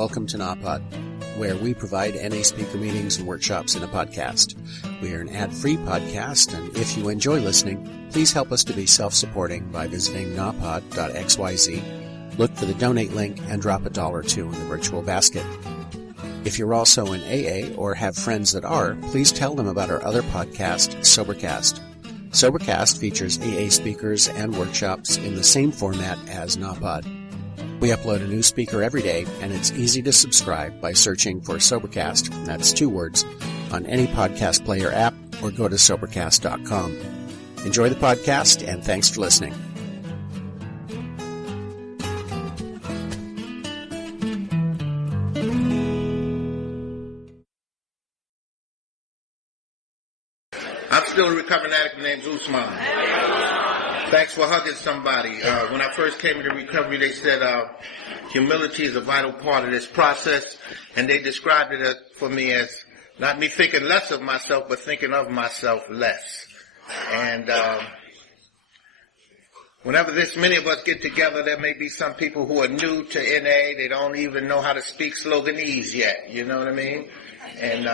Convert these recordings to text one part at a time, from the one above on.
welcome to NAPOD, where we provide NA speaker meetings and workshops in a podcast. We are an ad-free podcast, and if you enjoy listening, please help us to be self-supporting by visiting napod.xyz, look for the donate link, and drop $1 or $2 in the virtual basket. If you're also in AA or have friends that are, please tell them about our other podcast, Sobercast. Sobercast features AA speakers and workshops in the same format as NAPOD. We upload a new speaker every day, and it's easy to subscribe by searching for Sobercast, that's 2 words, on any podcast player app, or go to Sobercast.com. Enjoy the podcast, and thanks for listening. I'm still a recovering addict named Ousmane. Thanks for hugging somebody. When I first came into recovery, they said humility is a vital part of this process, and they described it for me as not me thinking less of myself, but thinking of myself less. And whenever this many of us get together, there may be some people who are new to NA. They don't even know how to speak sloganese yet. You know what I mean? And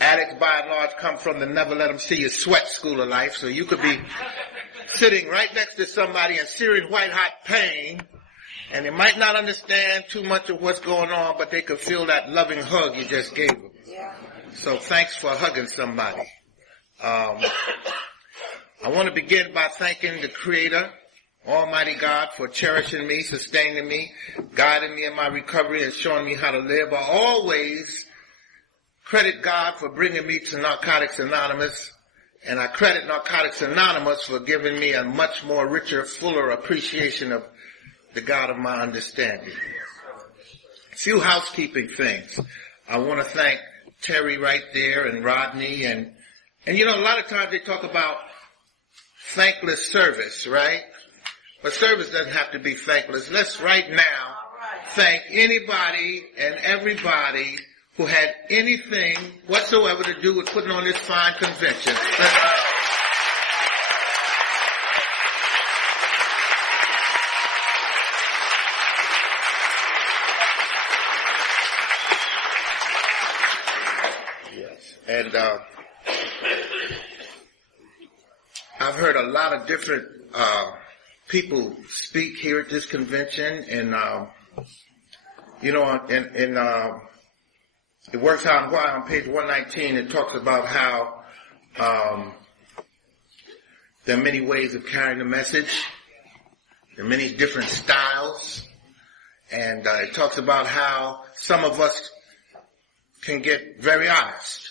addicts, by and large, come from the never let them see you sweat school of life. So you could be sitting right next to somebody in searing white-hot pain, and they might not understand too much of what's going on, but they could feel that loving hug you just gave them. So thanks for hugging somebody. I want to begin by thanking the Creator, Almighty God, for cherishing me, sustaining me, guiding me in my recovery, and showing me how to live. I always credit God for bringing me to Narcotics Anonymous, and I credit Narcotics Anonymous for giving me a much more richer, fuller appreciation of the God of my understanding. A few housekeeping things. I want to thank Terry right there and Rodney, and you know, a lot of times they talk about thankless service, right? But service doesn't have to be thankless. Let's right now thank anybody and everybody who had anything whatsoever to do with putting on this fine convention. Yes. And I've heard a lot of different people speak here at this convention, and you know, it works out why on page 119 it talks about how there are many ways of carrying the message. There are many different styles. And it talks about how some of us can get very honest.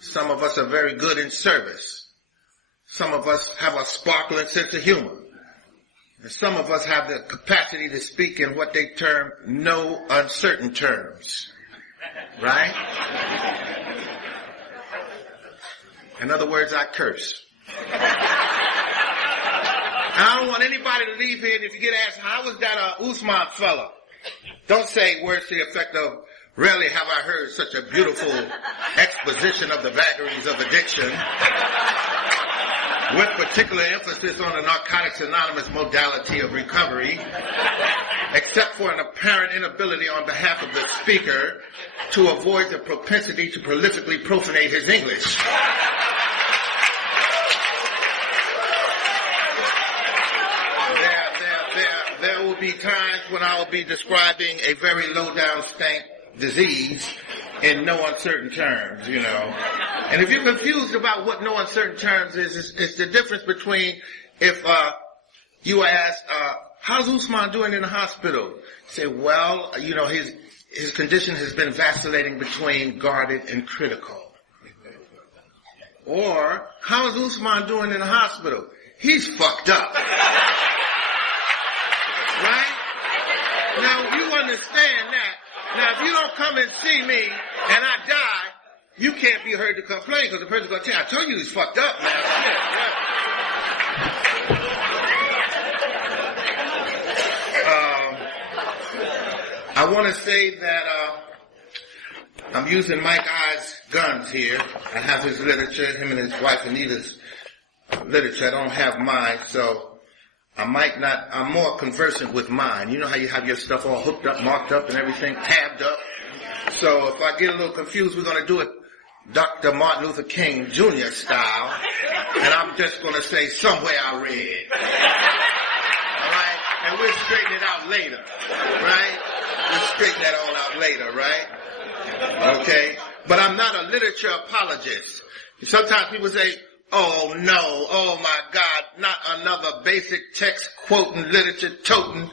Some of us are very good in service. Some of us have a sparkling sense of humor. And some of us have the capacity to speak in what they term no uncertain terms. Right? In other words, I curse. I don't want anybody to leave here, and if you get asked, how was that Ousmane fella? Don't say words to the effect of, rarely have I heard such a beautiful exposition of the vagaries of addiction, with particular emphasis on the Narcotics Anonymous modality of recovery, except for an apparent inability on behalf of the speaker to avoid the propensity to prolifically profanate his English. There will be times when I will be describing a very low-down stank disease in no uncertain terms, you know. And if you're confused about what no uncertain terms is, it's the difference between if you were asked, how's Ousmane doing in the hospital? Say, well, you know, his condition has been vacillating between guarded and critical. Or, how is Ousmane doing in the hospital? He's fucked up. Right? Now, you understand that. Now, if you don't come and see me and I die, you can't be heard to complain because the person's going to tell you, I told you he's fucked up, man. I want to say that I'm using Mike I's guns here. I have his literature, him and his wife Anita's literature. I don't have mine, so I'm more conversant with mine. You know how you have your stuff all hooked up, marked up and everything, tabbed up. So if I get a little confused, we're going to do it Dr. Martin Luther King Jr. style. And I'm just going to say, somewhere I read. All right? And we'll straighten it out later. Right? We'll straighten that all out later, right? Okay? But I'm not a literature apologist. Sometimes people say, oh no, oh my God, not another basic text quoting, literature toting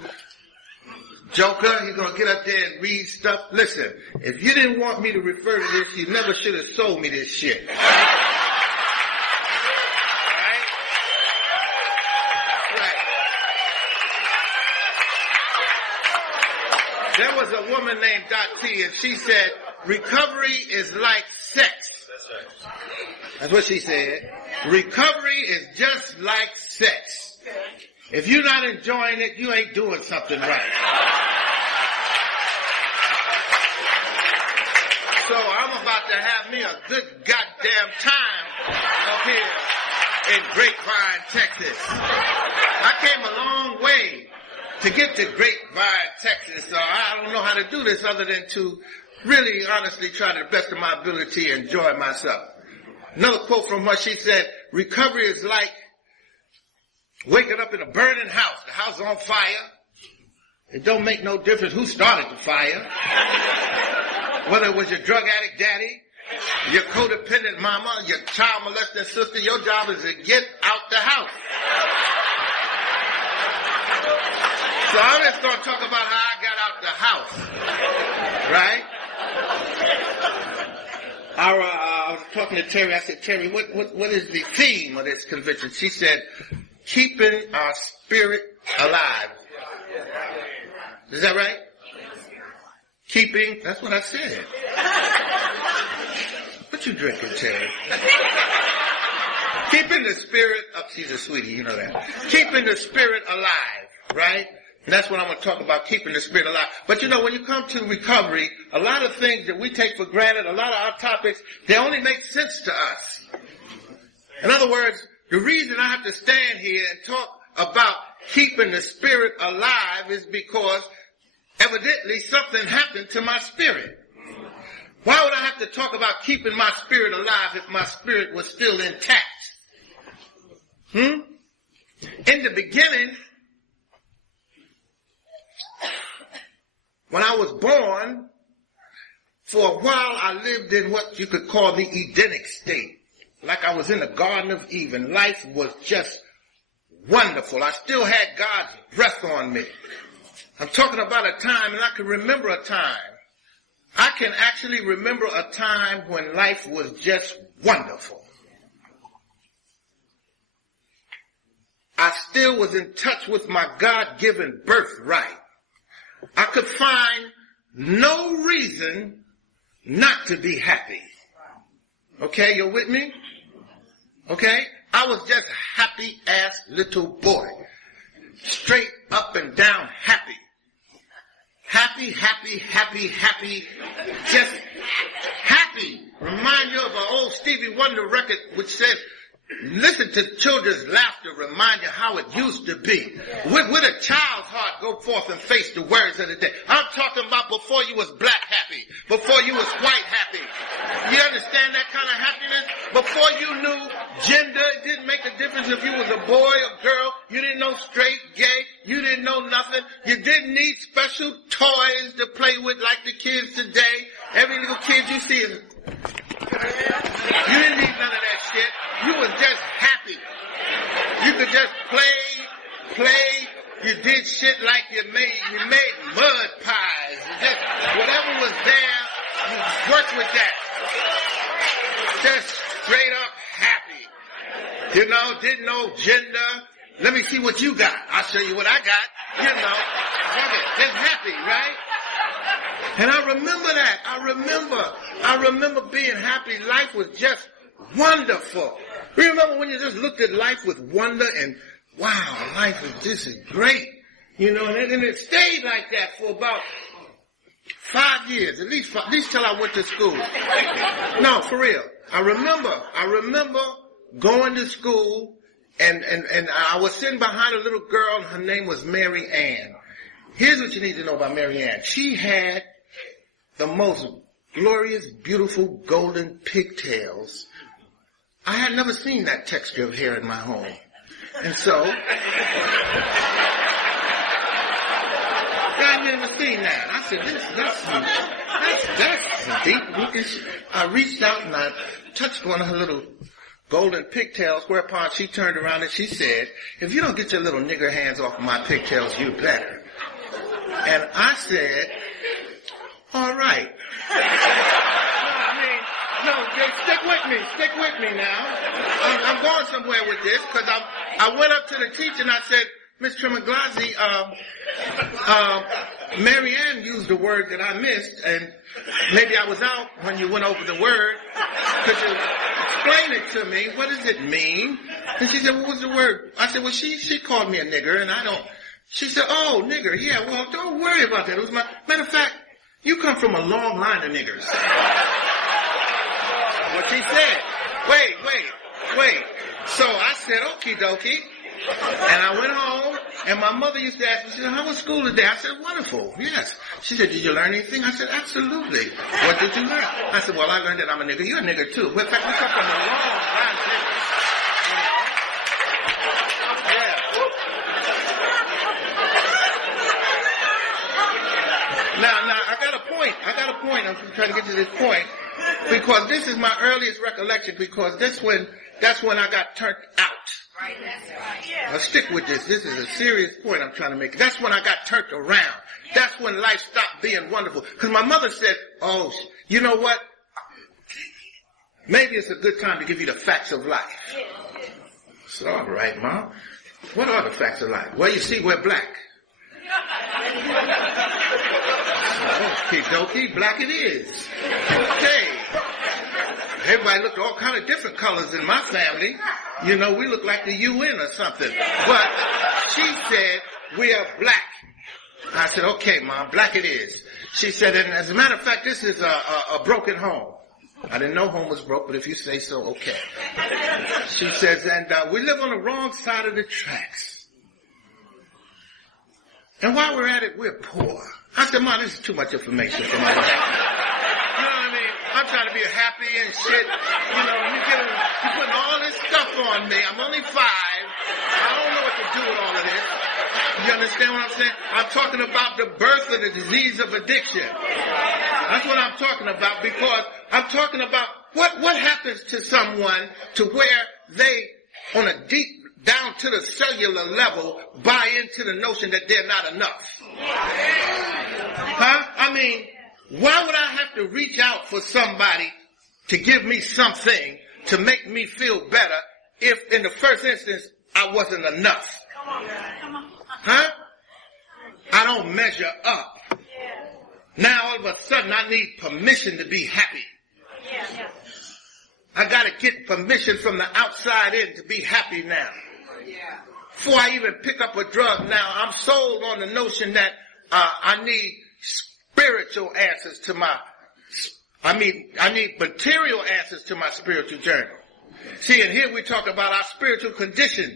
joker. He's going to get up there and read stuff. Listen, if you didn't want me to refer to this, you never should have sold me this shit. Right? Right. There was a woman named Dot T, and she said, recovery is like sex. That's what she said. Recovery is just like sex. If you're not enjoying it, you ain't doing something right. So I'm about to have me a good goddamn time up here in Grapevine, Texas. I came a long way to get to Grapevine, Texas, so I don't know how to do this other than to really honestly try to the best of my ability to enjoy myself. Another quote from her, she said, recovery is like waking up in a burning house. The house is on fire. It don't make no difference who started the fire. Whether it was your drug addict daddy, your codependent mama, your child molesting sister, your job is to get out the house. So I'm just going to talk about how I got out the house. Right? I was talking to Terry. I said, Terry, what is the theme of this convention? She said, keeping our spirit alive. Is that right? Keeping, that's what I said. What you drinking, Terry? Keeping the spirit up. She's a sweetie, you know that. Keeping the spirit alive, right? And that's what I'm going to talk about, keeping the spirit alive. But you know, when you come to recovery, a lot of things that we take for granted, a lot of our topics, they only make sense to us. In other words, the reason I have to stand here and talk about keeping the spirit alive is because evidently something happened to my spirit. Why would I have to talk about keeping my spirit alive if my spirit was still intact? In the beginning, when I was born, for a while I lived in what you could call the Edenic state. Like I was in the Garden of Eden. Life was just wonderful. I still had God's breath on me. I'm talking about a time, and I can remember a time. I can actually remember a time when life was just wonderful. I still was in touch with my God-given birthright. I could find no reason not to be happy. Okay, you're with me? Okay? I was just a happy-ass little boy. Straight up and down happy. Happy, happy, happy, happy. Just happy. Remind you of an old Stevie Wonder record which says, listen to children's laughter, remind you how it used to be. With a child's heart, go forth and face the words of the day. I'm talking about before you was black happy, before you was white happy. You understand that kind of happiness? Before you knew gender, it didn't make a difference if you was a boy or girl. You didn't know straight, gay. You didn't know nothing. You didn't need special toys to play with like the kids today. Every little kid you see is... You didn't need none of that shit. You was just happy. You could just play. You did shit like you made mud pies. Just whatever was there, you worked with that. Just straight up happy. You know, didn't know gender. Let me see what you got. I'll show you what I got. You know, just happy, right? And I remember that. I remember being happy. Life was just wonderful. Remember when you just looked at life with wonder and, wow, life is great. You know, and it stayed like that for about 5 years, at least till I went to school. No, for real. I remember going to school And I was sitting behind a little girl, and her name was Mary Ann. Here's what you need to know about Mary Ann. She had the most glorious, beautiful, golden pigtails. I had never seen that texture of hair in my home. And so, I had never seen that. I said, that's deep. I reached out and I touched one of her little golden pigtails, whereupon she turned around and she said, if you don't get your little nigger hands off of my pigtails, you better. And I said, all right. No, stick with me now. I'm going somewhere with this, because I went up to the teacher and I said, Miss Tremaglazi, Mary Ann used a word that I missed, and maybe I was out when you went over the word. Could you explain it to me? What does it mean? And she said, what was the word? I said, well, she called me a nigger, and I don't. She said, oh, nigger, yeah, well, don't worry about that. It was matter of fact, you come from a long line of niggers. What she said. Wait. So I said, okie dokie. And I went home, and my mother used to ask me, she said, how was school today? I said, wonderful, yes. She said, did you learn anything? I said, absolutely. What did you learn? I said, well, I learned that I'm a nigger. You're a nigger, too. In fact, we come from a long line of niggers. Yeah. Now, I got a point. I'm trying to get to this point. Because this is my earliest recollection, because that's when I got turned out. Right, that's right. Yeah. Now stick with this. This is a serious point I'm trying to make. That's when I got turned around. That's when life stopped being wonderful. Because my mother said, oh, you know what? Maybe it's a good time to give you the facts of life. So, all right, Mom. What are the facts of life? Well, you see, we're black. Okie dokie, black it is. Okay. Everybody looked all kind of different colors in my family. You know, we look like the UN or something. But she said, we are black. I said, okay, Mom, black it is. She said, and as a matter of fact, this is a broken home. I didn't know home was broke, but if you say so, okay. She says, and we live on the wrong side of the tracks. And while we're at it, we're poor. I said, Mom, this is too much information for my life. You know what I mean? I'm trying to be happy and shit. You know, you're putting all this stuff on me. I'm only 5. I don't know what to do with all of this. You understand what I'm saying? I'm talking about the birth of the disease of addiction. That's what I'm talking about, because I'm talking about what happens to someone to where they, on a deep, down to the cellular level, buy into the notion that they're not enough. Huh? I mean, why would I have to reach out for somebody to give me something to make me feel better if in the first instance I wasn't enough? Huh? I don't measure up. Now all of a sudden I need permission to be happy. I gotta get permission from the outside in to be happy now. Before I even pick up a drug now, I'm sold on the notion that I need spiritual answers to I need material answers to my spiritual journey. See, and here we talk about our spiritual condition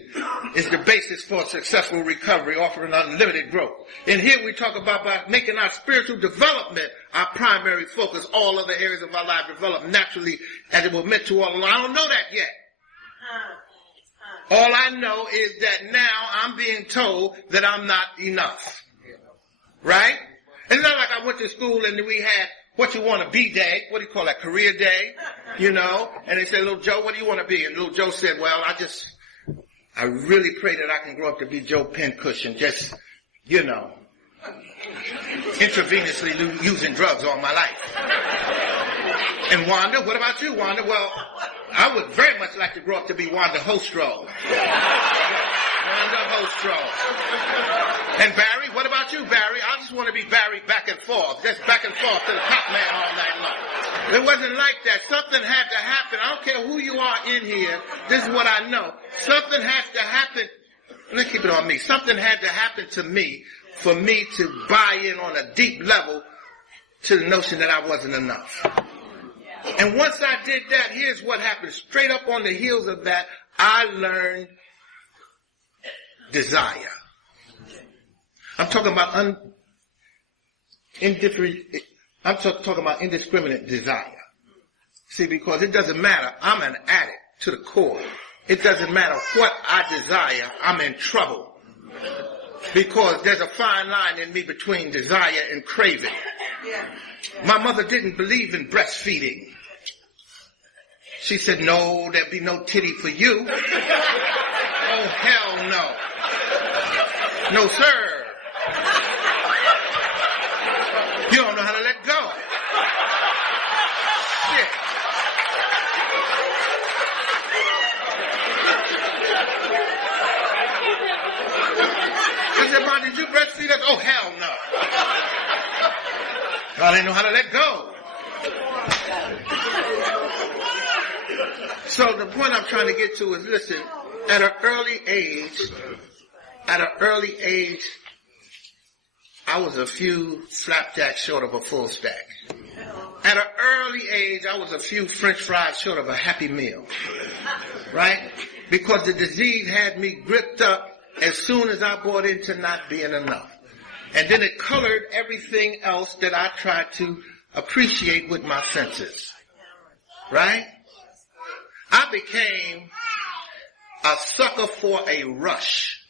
is the basis for successful recovery, offering unlimited growth. And here we talk about by making our spiritual development our primary focus. All other areas of our life develop naturally as it was meant to all along. I don't know that yet. All I know is that now I'm being told that I'm not enough. Right? It's not like I went to school and we had what you want to be day. What do you call that? Career day. You know? And they said, little Joe, what do you want to be? And little Joe said, well, I really pray that I can grow up to be Joe Pincushion. Just, you know, intravenously using drugs all my life. And Wanda, what about you, Wanda? Well, I would very much like to grow up to be Wanda Hostro. Wanda Hostro. And Barry, what about you, Barry? I just want to be Barry back and forth. Just back and forth to the top man all night long. It wasn't like that. Something had to happen. I don't care who you are in here. This is what I know. Something has to happen. Let's keep it on me. Something had to happen to me for me to buy in on a deep level to the notion that I wasn't enough. And once I did that, here's what happened. Straight up on the heels of that, I learned desire. I'm talking about talking about indiscriminate desire. See, because it doesn't matter. I'm an addict to the core. It doesn't matter what I desire. I'm in trouble. Because there's a fine line in me between desire and craving. My mother didn't believe in breastfeeding. She said, no, there'll be no titty for you. Oh, hell no. No, sir. You don't know how to let go. Shit. I said, Mom, did you breastfeed us? Oh, hell no. I didn't know how to let go. So the point I'm trying to get to is, listen, at an early age, I was a few flapjacks short of a full stack. At an early age, I was a few French fries short of a Happy Meal. Right? Because the disease had me gripped up as soon as I bought into not being enough. And then it colored everything else that I tried to appreciate with my senses. Right? I became a sucker for a rush.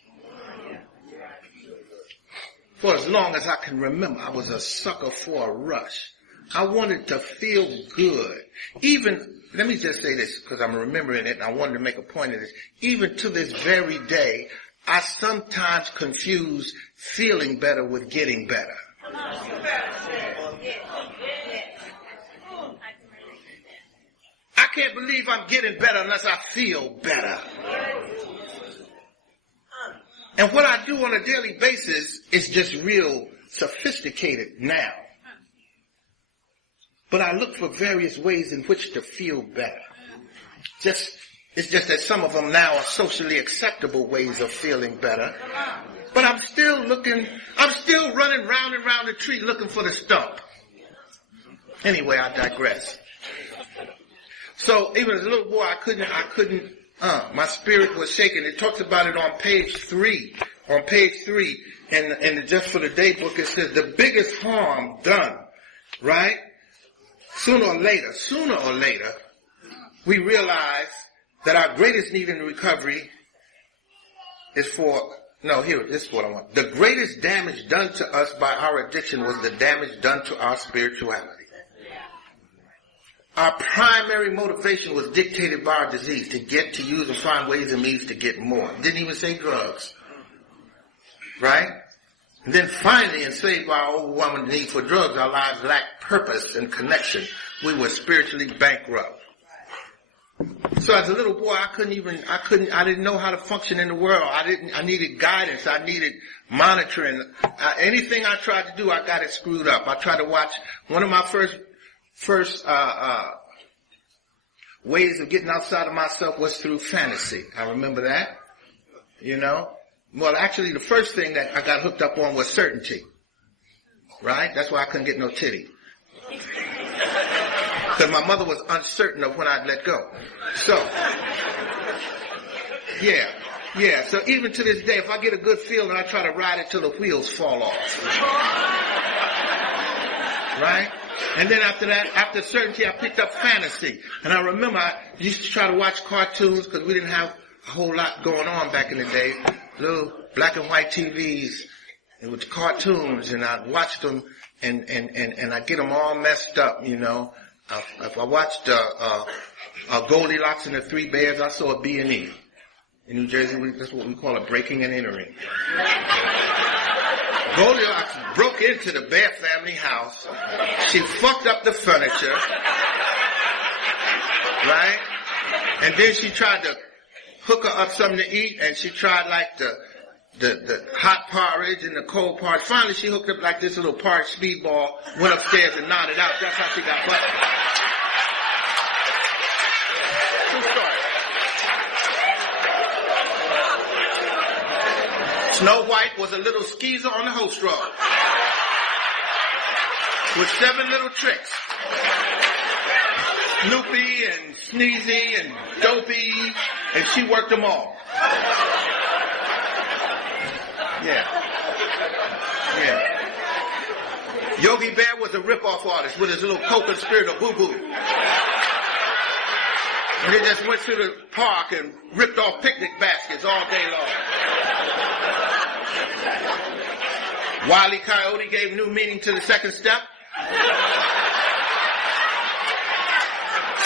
For as long as I can remember, I was a sucker for a rush. I wanted to feel good. Even, let me just say this, because I'm remembering it and I wanted to make a point of this. Even to this very day, I sometimes confuse feeling better with getting better. I can't believe I'm getting better unless I feel better. And what I do on a daily basis is just real sophisticated now. But I look for various ways in which to feel better. It's just that some of them now are socially acceptable ways of feeling better. But I'm still running round and round the tree looking for the stump. Anyway, I digress. So even as a little boy, I couldn't, my spirit was shaking. It talks about it on page 3. On page 3, and Just for the Day book, it says the biggest harm done, right? Sooner or later, we realize that our greatest need in recovery is this is what I want. The greatest damage done to us by our addiction was the damage done to our spirituality. Our primary motivation was dictated by our disease, to get, to use, and find ways and means to get more. Didn't even say drugs. Right? And then finally, enslaved by our overwhelming need for drugs, our lives lacked purpose and connection. We were spiritually bankrupt. So as a little boy, I didn't know how to function in the world. I needed guidance. I needed monitoring. Anything I tried to do, I got it screwed up. I tried to watch, one of my first ways of getting outside of myself was through fantasy. I remember that, you know. Well, actually, the first thing that I got hooked up on was certainty, right? That's why I couldn't get no titty. Because my mother was uncertain of when I'd let go. So, yeah. So even to this day, if I get a good feeling, I try to ride it till the wheels fall off. Right? And then after that, after certainty, I picked up fantasy. And I remember I used to try to watch cartoons because we didn't have a whole lot going on back in the day. Little black and white TVs with cartoons, and I'd watch them and I'd get them all messed up, you know. If I watched Goldilocks and the Three Bears, I saw a B&E. In New Jersey, that's what we call a breaking and entering. Goldilocks broke into the Bear family house. She fucked up the furniture. Right? And then she tried to hook her up something to eat, and she tried like the hot porridge and the cold porridge. Finally, she hooked up like this little porridge speedball, went upstairs and nodded out. That's how she got busted. True story. Snow White was a little skeezer on the host roll with 7 little tricks. Snoopy and Sneezy and Dopey, and she worked them all. Yeah. Yogi Bear was a rip-off artist with his little co-conspirator boo-boo. And they just went to the park and ripped off picnic baskets all day long. Wile E. Coyote gave new meaning to the second step.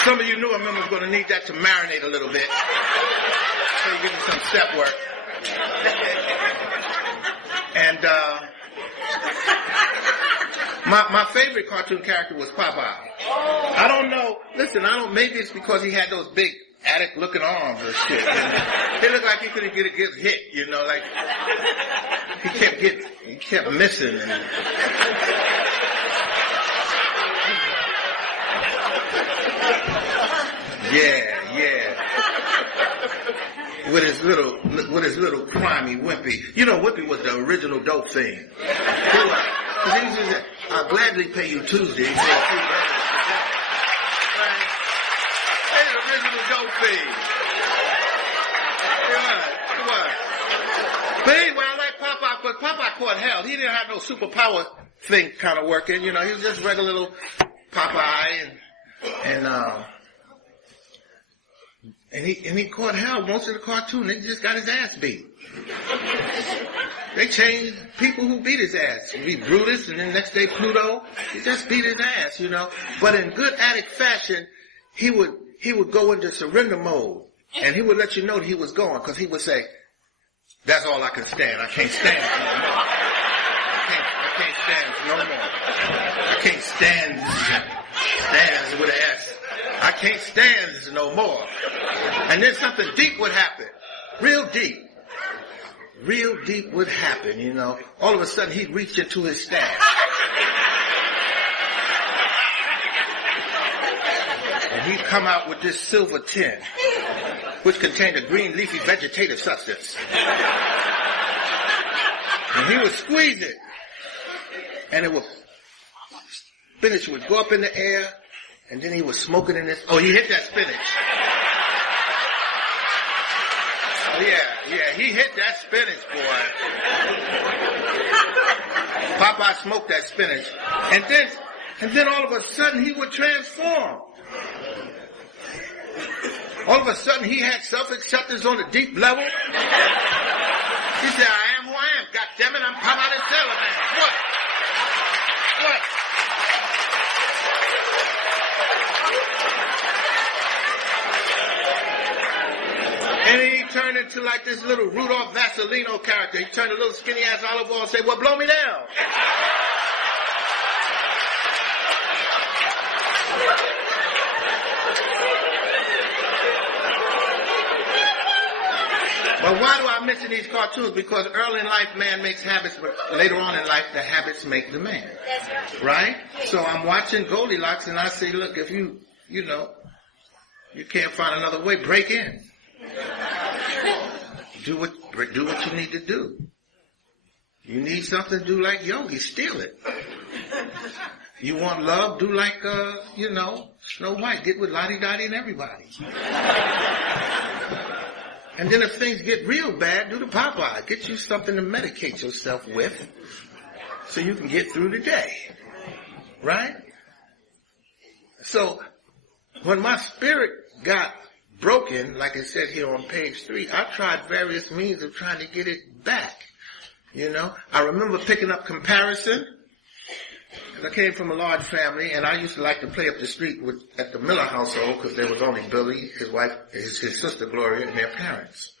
Some of you newer members are going to need that to marinate a little bit. So you give me some step work. And my favorite cartoon character was Popeye. I don't know. Listen, maybe it's because he had those big addict-looking arms or shit. They looked like he couldn't get hit, you know, like he kept missing. And, yeah. With his little crimey Wimpy. You know, Wimpy was the original dope fiend. Because he used to say, I'll gladly pay you Tuesday for a few dollars today. Right? He's the original dope fiend. What? But anyway, I like Popeye, but Popeye caught hell. He didn't have no superpower thing kind of working. You know, he was just regular little Popeye and he caught hell. Most of the cartoon, they just got his ass beat. They changed people who beat his ass. He beat Brutus, and then next day Pluto. He just beat his ass, you know. But in good addict fashion, he would go into surrender mode, and he would let you know that he was going, because he would say, "That's all I can stand. I can't stand it no more. I can't stand no more. I can't stand stands with an S. I can't stand this no more." And then something deep would happen. Real deep would happen, you know. All of a sudden he'd reach into his stash. And he'd come out with this silver tin, which contained a green leafy vegetative substance. And he would squeeze it. And spinach would go up in the air, and then he was smoking in this. Oh, he hit that spinach. Yeah, he hit that spinach, boy. Popeye smoked that spinach. And then all of a sudden he would transform. All of a sudden he had self-acceptance on a deep level. He said, I am who I am. God damn it, I'm Popeye the Sailor Man. What? And he turned into like this little Rudolph Vasilino character. He turned a little skinny ass olive oil and said, well, blow me down. But why do I mention these cartoons? Because early in life, man makes habits, but later on in life, the habits make the man. That's right. So I'm watching Goldilocks, and I say, look, if you can't find another way, break in. Do what you need to do. You need something, do like Yogi, steal it. You want love, do like, Snow White, get with Lottie Dottie and everybody. And then if things get real bad, do the Popeye. Get you something to medicate yourself with so you can get through the day. Right? So, when my spirit got broken, like it said here on page 3, I tried various means of trying to get it back. You know? I remember picking up comparison. I came from a large family, and I used to like to play up the street at the Miller household, because there was only Billy, his wife, his sister Gloria, and their parents.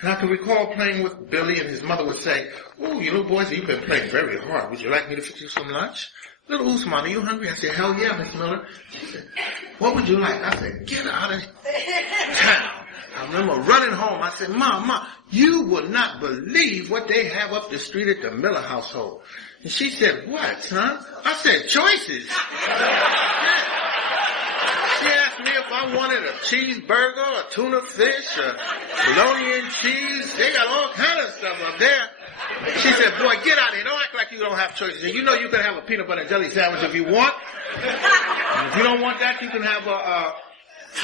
And I can recall playing with Billy, and his mother would say, "Oh, you little boys, you've been playing very hard. Would you like me to fix you some lunch? Little Ousmane, are you hungry?" I said, "Hell yeah, Miss Miller." She said, "What would you like?" I said, "Get out of town." I remember running home. I said, Mom, you will not believe what they have up the street at the Miller household. And she said, "What, son?" I said, "Choices." She asked me if I wanted a cheeseburger, a tuna fish, a bologna and cheese. They got all kind of stuff up there. She said, "Boy, get out of here. Don't act like you don't have choices. And you know you can have a peanut butter and jelly sandwich if you want. And if you don't want that, you can have a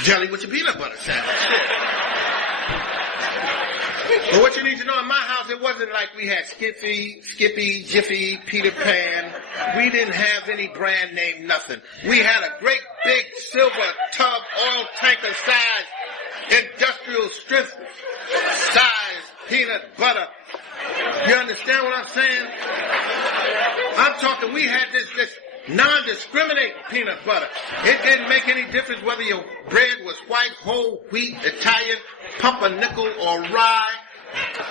jelly with your peanut butter sandwich." But what you need to know, in my house, it wasn't like we had Skippy, Jiffy, Peter Pan. We didn't have any brand name, nothing. We had a great big silver tub, oil tanker size, industrial strength size peanut butter. You understand what I'm saying? I'm talking, we had this non-discriminating peanut butter. It didn't make any difference whether your bread was white, whole wheat, Italian, pumpernickel, or rye.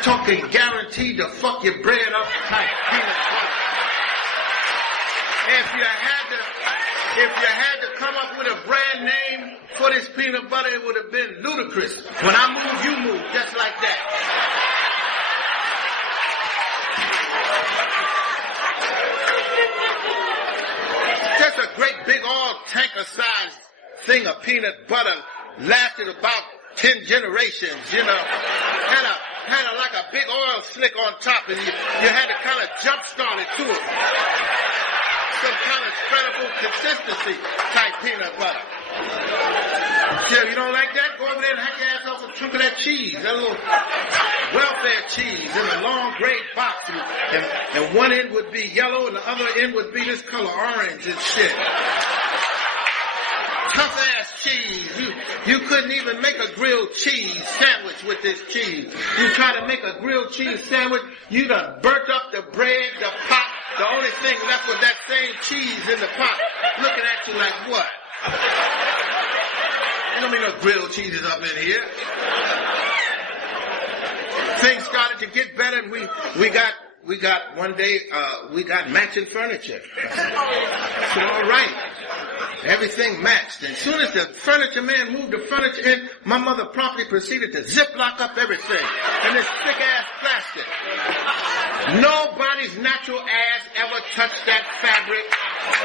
Talking guaranteed to fuck your bread up type peanut butter. If you had to come up with a brand name for this peanut butter, it would have been ludicrous. When I move, you move, just like that. Just a great big oil tanker sized thing of peanut butter, lasted about 10 generations, you know. Had like a big oil slick on top, and you had to kind of jump start it to it. Some kind of spreadable consistency type peanut butter. Shit, you don't like that? Go over there and hack your ass off a chunk of that cheese, that little welfare cheese in a long gray box, and one end would be yellow and the other end would be this color, orange and shit. Tough ass cheese. You couldn't even make a grilled cheese sandwich with this cheese. You try to make a grilled cheese sandwich, you done burnt up the bread, the pot. The only thing left was that same cheese in the pot, looking at you like what? There don't be no grilled cheeses up in here. Things started to get better, and we got one day we got matching furniture. I said, all right. Everything matched. And as soon as the furniture man moved the furniture in, my mother promptly proceeded to ziplock up everything in this thick-ass plastic. Nobody's natural ass ever touched that fabric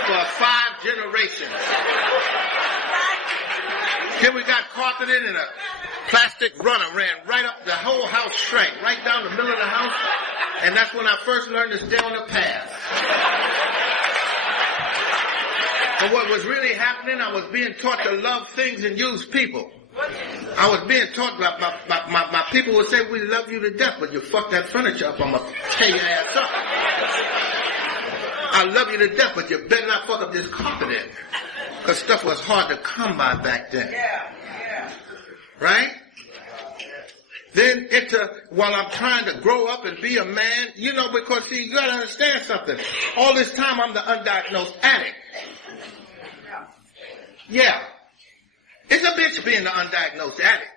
for 5 generations. Then we got carpeted in a plastic runner, ran right up, the whole house shrank, right down the middle of the house, and that's when I first learned to stay on the path. But what was really happening, I was being taught to love things and use people. I was being taught by my people would say, we love you to death, but you fuck that furniture up, I'm going to tear your ass up. I love you to death, but you better not fuck up this carpet in. Because stuff was hard to come by back then. Right? Then while I'm trying to grow up and be a man, you know, because see, you got to understand something. All this time I'm the undiagnosed addict. Yeah. It's a bitch being the undiagnosed addict.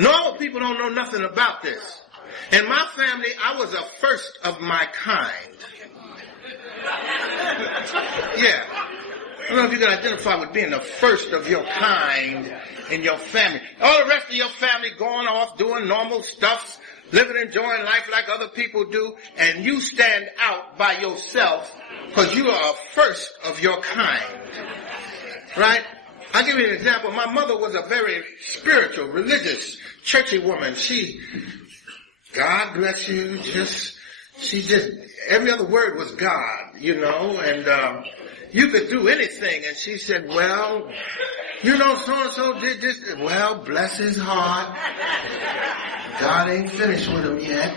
Normal people don't know nothing about this. In my family, I was a first of my kind. Yeah. I don't know if you can identify with being the first of your kind in your family. All the rest of your family going off doing normal stuff, living, enjoying life like other people do, and you stand out by yourself because you are a first of your kind. Right? I'll give you an example. My mother was a very spiritual, religious, churchy woman. God bless you, she just, every other word was God, you know, and you could do anything. And she said, well, you know, so-and-so did this. Well, bless his heart. God ain't finished with him yet.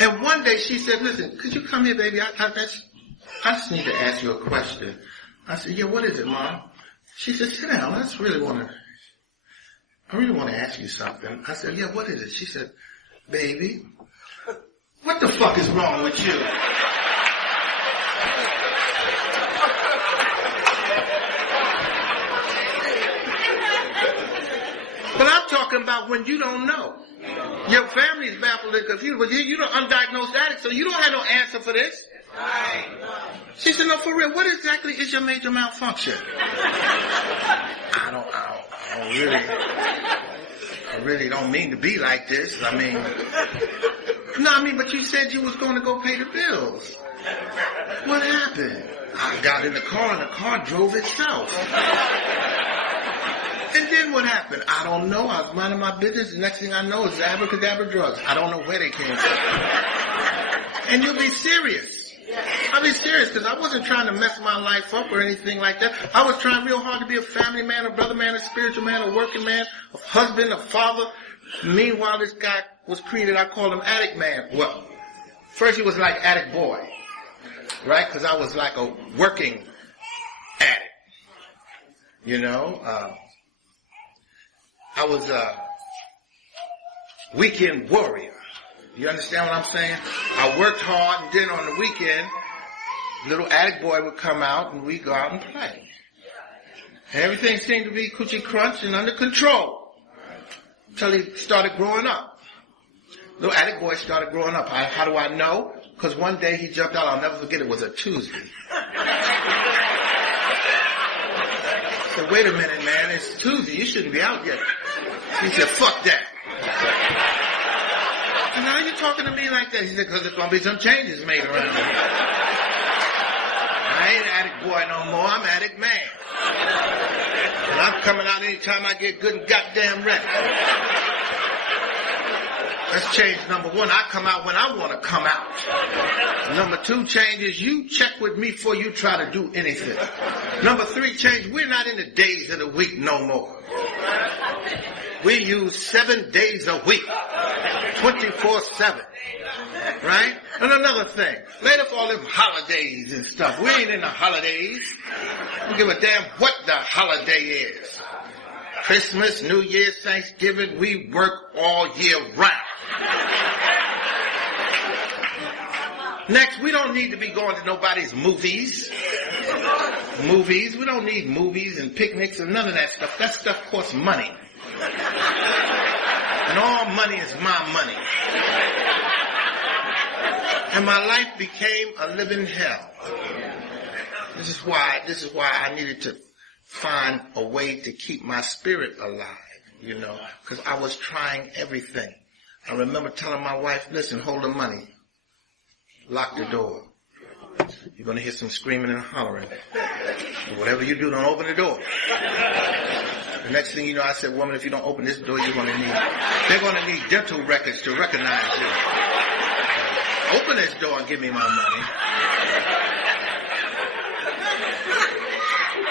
And one day she said, listen, could you come here, baby? I just need to ask you a question. I said, yeah, what is it, Mom? She said, sit down. I really want to ask you something. I said, yeah, what is it? She said, baby, what the fuck is wrong with you? But I'm talking about when you don't know. Your family's baffled and confused, but you're an undiagnosed addict, so you don't have no answer for this. She said, no, for real, what exactly is your major malfunction? I really don't mean to be like this. But you said you was going to go pay the bills. What happened? I got in the car and the car drove itself. And then what happened? I don't know. I was minding my business. The next thing I know is abracadabra drugs. I don't know where they came from. And you'll be serious. I'll be serious, because I wasn't trying to mess my life up or anything like that. I was trying real hard to be a family man, a brother man, a spiritual man, a working man, a husband, a father. Meanwhile, this guy was created, I called him Addict Man. Well, first he was like Addict Boy, right? Because I was like a working addict. You know, I was a weekend warrior. You understand what I'm saying? I worked hard, and then on the weekend, little addict boy would come out, and we'd go out and play. And everything seemed to be coochie crunch and under control until he started growing up. Little addict boy started growing up. How do I know? Because one day he jumped out. I'll never forget. It was a Tuesday. I said, wait a minute, man. It's Tuesday. You shouldn't be out yet. He said, fuck that. And how are you talking to me like that? He said, because there's going to be some changes made around here. I ain't addict boy no more. I'm addict man. And I'm coming out anytime I get good and goddamn ready. That's change number one. I come out when I want to come out. Number two change is you check with me before you try to do anything. Number three change, we're not in the days of the week no more. We use 7 days a week, 24/7, right? And another thing, later for all them holidays and stuff, we ain't in the holidays. We don't give a damn what the holiday is. Christmas, New Year's, Thanksgiving, we work all year round. Next, we don't need to be going to nobody's movies. We don't need movies and picnics and none of that stuff. That stuff costs money. And all money is my money. And my life became a living hell. This is why I needed to find a way to keep my spirit alive, you know, because I was trying everything. I remember telling my wife, listen, hold the money. Lock the door. You're going to hear some screaming and hollering. Whatever you do, don't open the door. The next thing you know, I said, woman, if you don't open this door, they're going to need dental records to recognize you. Open this door and give me my money.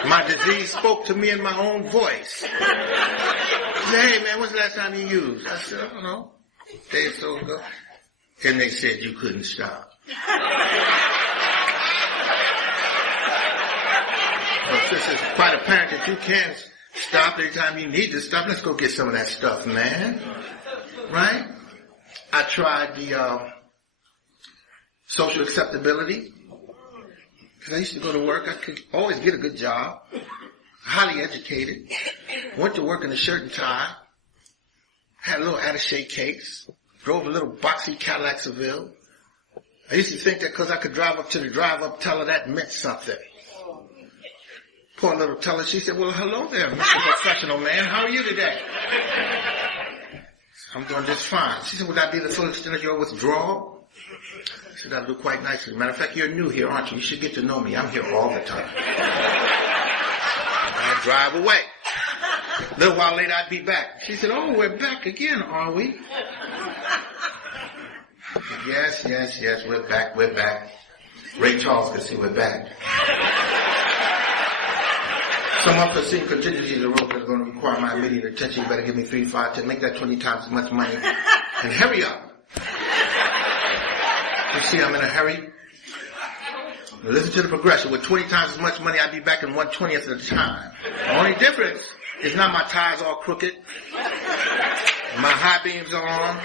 My disease spoke to me in my own voice. He said, hey man, when's the last time you used? I said, I don't know. A day or so ago. And they said you couldn't stop. Well, since it's quite apparent that you can stop anytime you need to stop, let's go get some of that stuff, man. Right? I tried the social acceptability. Because I used to go to work. I could always get a good job. Highly educated. Went to work in a shirt and tie. Had a little attaché case. Drove a little boxy Cadillac Seville. I used to think that because I could drive up to the drive-up teller, that meant something. Poor little teller, she said, well, hello there, Mr. Professional Man. How are you today? I'm doing just fine. She said, would that be the full extent of your withdrawal? I said, that'll do quite nicely. Matter of fact, you're new here, aren't you? You should get to know me. I'm here all the time. I drive away. A little while later, I'd be back. She said, oh, we're back again, are we? I said, yes, we're back. Ray Charles can see we're back. Some unforeseen contingencies arose that are going to require my immediate attention. You better give me 3, 5, 10, make that 20 times as much money. And hurry up. You see, I'm in a hurry. Listen to the progression. With 20 times as much money, I'd be back in 1/20th of the time. The only difference is now my tires all crooked. My high beams are on.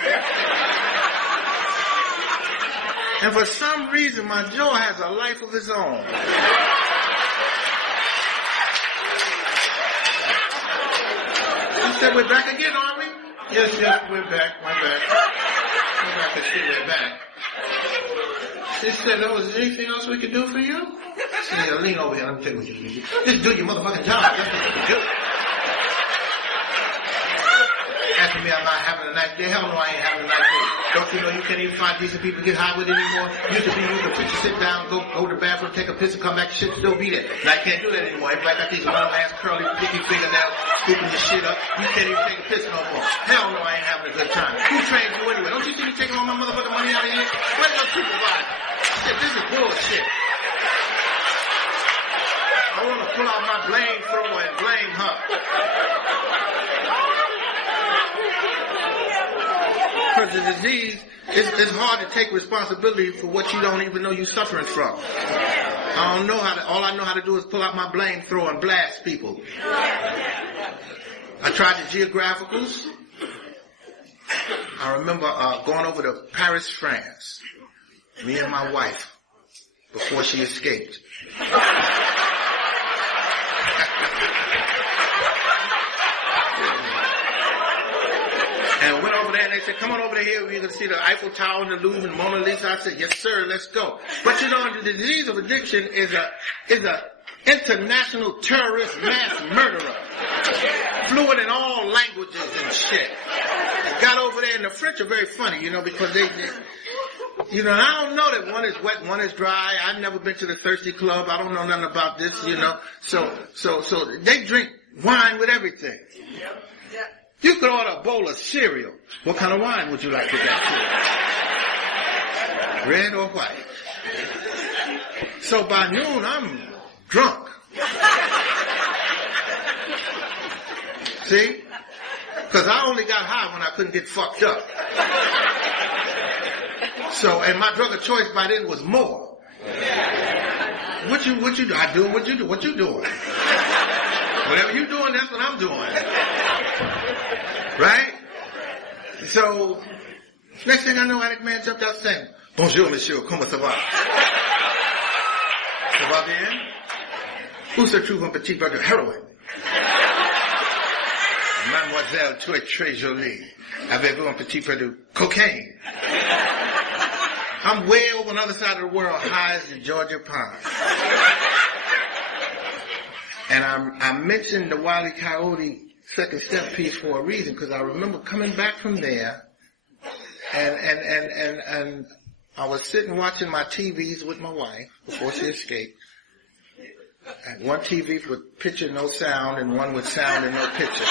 And for some reason, my jaw has a life of its own. She said, we're back again, aren't we? Yes, we're back. We're back and see we're back. She said, oh, is there anything else we can do for you? I said, lean over here. Let me tell you what you can do. Just do your motherfucking job. That's what you can do. Asking me I'm not having a nice day. Hell no, I ain't having a nice day. Don't you know you can't even find decent people to get high with anymore? Used to be you could picture sit down, go to the bathroom, take a piss and come back, shit still be there. And I can't do that anymore. Everybody got these long ass curly, picky fingernails, scooping your shit up. You can't even take a piss no more. Hell no, I ain't having a good time. Who trained you anyway? Don't you see me taking all my motherfucking money out of here? Where's your supervisor? I said, this is bullshit. I want to pull out my blame thrower and blame her. Because the disease, it's hard to take responsibility for what you don't even know you're suffering from. I don't know all I know how to do is pull out my blame thrower and blast people. I tried the geographicals. I remember going over to Paris, France, me and my wife, before she escaped. And went over there and they said, come on over here, we're going to see the Eiffel Tower and the Louvre and Mona Lisa. I said, yes sir, let's go. But you know, the disease of addiction is a international terrorist mass murderer. Fluent in all languages and shit. I got over there and the French are very funny, you know, because they you know, I don't know that one is wet, one is dry. I've never been to the Thirsty Club. I don't know nothing about this, you know. So they drink wine with everything. You could order a bowl of cereal. What kind of wine would you like with that cereal? Red or white? So by noon, I'm drunk. See? Because I only got high when I couldn't get fucked up. So, and my drug of choice by then was more. What you do? I do what you do. What you doing? Whatever you doing, that's what I'm doing. Right? So, next thing I know, addict man jumped out saying, bonjour, monsieur, comment ça va? Ça va bien? Où se trouve un petit peu de heroin? Mademoiselle, tu es très jolie. Avez-vous un petit peu de cocaine? I'm way over on the other side of the world, high as the Georgia Pine. And I mentioned the Wile E. Coyote second step piece for a reason, because I remember coming back from there, and I was sitting watching my TVs with my wife before she escaped. And one TV with picture, no sound, and one with sound and no picture.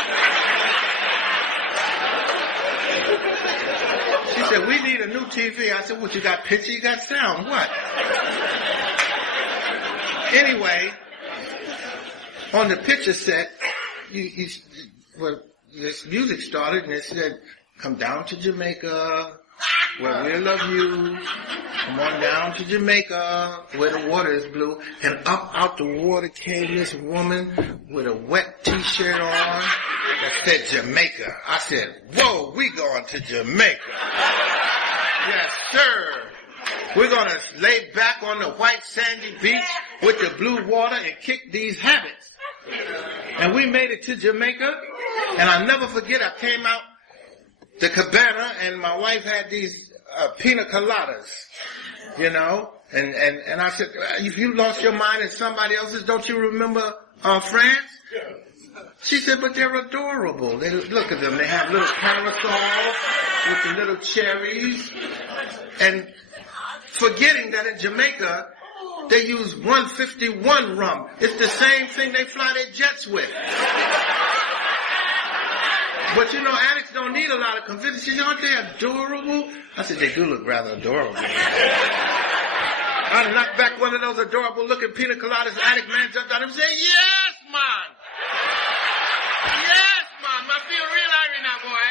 She said, we need a new TV. I said, what, you got picture, you got sound, what? Anyway, on the picture set, this music started and it said, come down to Jamaica, where we love you. Come on down to Jamaica, where the water is blue. And up out the water came this woman with a wet t-shirt on that said Jamaica. I said, whoa, we going to Jamaica. Yes, sir. We're going to lay back on the white sandy beach with the blue water and kick these habits. And we made it to Jamaica. And I'll never forget, I came out the cabana and my wife had these pina coladas, you know. And I said, if you lost your mind in somebody else's, don't you remember France? She said, but they're adorable. Look at them. They have little parasols with the little cherries. And forgetting that in Jamaica, they use 151 rum. It's the same thing they fly their jets with. But you know, addicts don't need a lot of convincing. She said, aren't they adorable? I said, they do look rather adorable. I knocked back one of those adorable looking pina coladas. The addict man jumped out and said, yes, man. Yes, man. I feel real irie now, boy.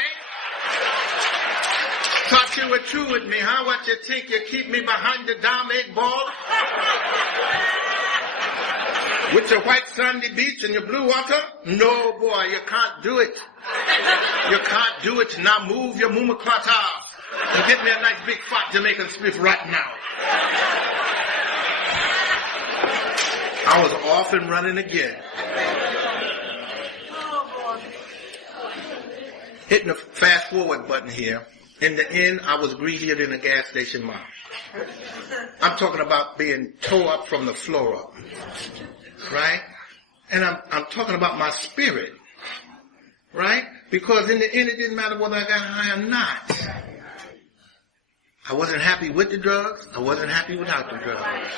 Thought you were true with me, huh? What you think? You keep me behind the damn 8-ball? With your white sandy beach and your blue water? No, boy, you can't do it. You can't do it. Now move your mumaclata and get me a nice big fat Jamaican spliff right now. I was off and running again. Hitting the fast forward button here. In the end, I was greedier than a gas station mom. I'm talking about being tore up from the floor up. Right? And I'm talking about my spirit. Right? Because in the end, it didn't matter whether I got high or not. I wasn't happy with the drugs. I wasn't happy without the drugs.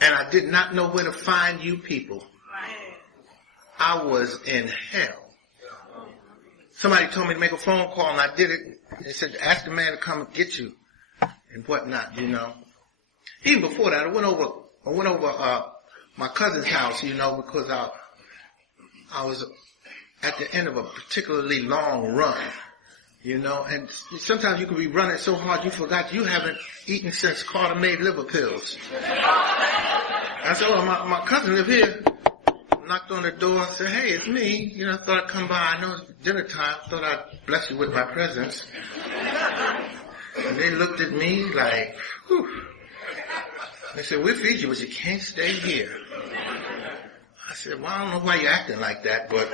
And I did not know where to find you people. I was in hell. Somebody told me to make a phone call, and I did it. They said, ask the man to come and get you and whatnot, you know. Even before that, I went over my cousin's house, because I was at the end of a particularly long run, and sometimes you can be running so hard you forgot you haven't eaten since Carter made liver pills. I said, well, my cousin live here. Knocked on the door, said, hey, it's me. I thought I'd come by. I know it's dinner time. Thought I'd bless you with my presence. And they looked at me like, whew. They said, we'll feed you, but you can't stay here. I said, well, I don't know why you're acting like that, but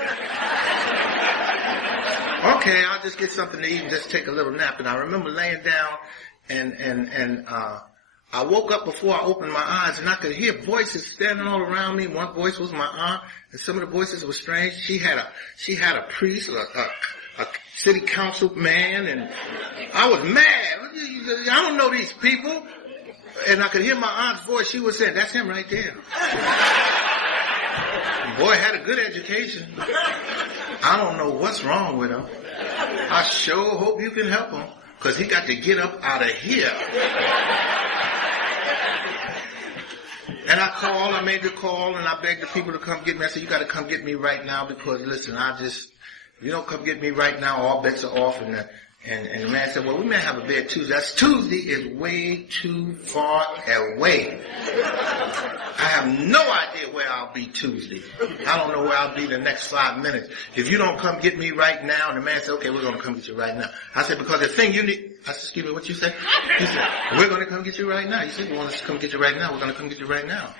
okay, I'll just get something to eat and just take a little nap. And I remember laying down and I woke up before I opened my eyes, and I could hear voices standing all around me. One voice was my aunt, and some of the voices were strange. She had a priest, a city council man, and I was mad. I don't know these people. And I could hear my aunt's voice. She was saying, that's him right there. Boy had a good education. I don't know what's wrong with him. I sure hope you can help him, because he got to get up out of here. And I made the call, and I begged the people to come get me. I said, you got to come get me right now, because, listen, if you don't come get me right now, all bets are off. And the man said, well, we may have a bed Tuesday. That's Tuesday is way too far away. I have no idea where I'll be Tuesday. I don't know where I'll be the next 5 minutes. If you don't come get me right now, and the man said, okay, we're going to come get you right now. I said, because the thing you need, I said, excuse me, what you say? He said, we're going to come get you right now. He said, you want us to come get you right now? We're going to come get you right now.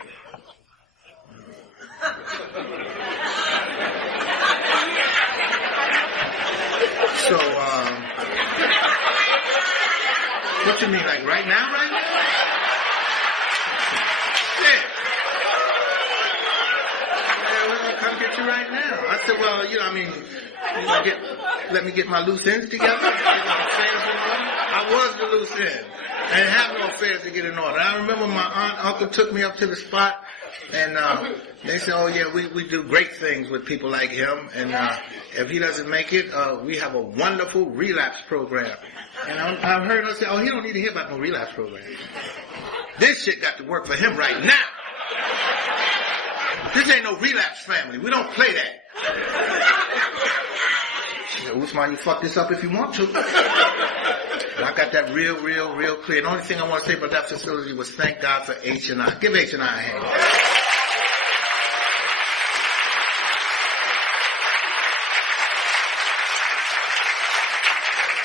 So, what you mean, like right now, right now? Yeah. We're going to come get you right now. I said, well, let me get my loose ends together, get my affairs in order. I was the loose end. I didn't have no affairs to get in order. I remember my aunt and uncle took me up to the spot, and they said, oh yeah, we do great things with people like him, and if he doesn't make it, we have a wonderful relapse program. And I've heard her say, oh, he don't need to hear about no relapse program. This shit got to work for him right now. This ain't no relapse family. We don't play that. She said, Ousmane, you fuck this up if you want to. And I got that real clear. The only thing I want to say about that facility was thank God for H&I. Give H&I a hand.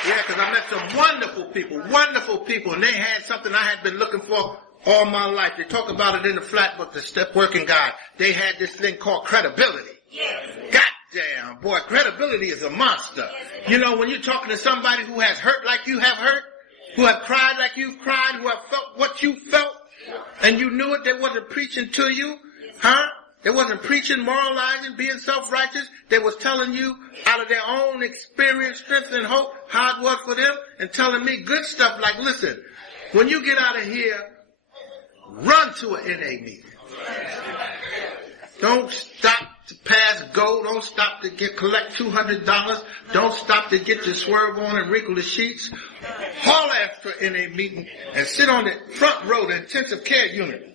Yeah, because I met some wonderful people, and they had something I had been looking for all my life. They talk about it in the flat book, the Step Working Guide. They had this thing called credibility. Yes. Goddamn, boy, credibility is a monster. Yes. When you're talking to somebody who has hurt like you have hurt, who have cried like you've cried, who have felt what you felt, and you knew it, they wasn't preaching to you, huh? They wasn't preaching, moralizing, being self-righteous. They was telling you out of their own experience, strength, and hope how it was for them, and telling me good stuff like, listen, when you get out of here, run to an NA meeting. Don't stop to pass go. Don't stop to collect $200. Don't stop to get your swerve on and wrinkle the sheets. Haul ass to an NA meeting and sit on the front row, the intensive care unit.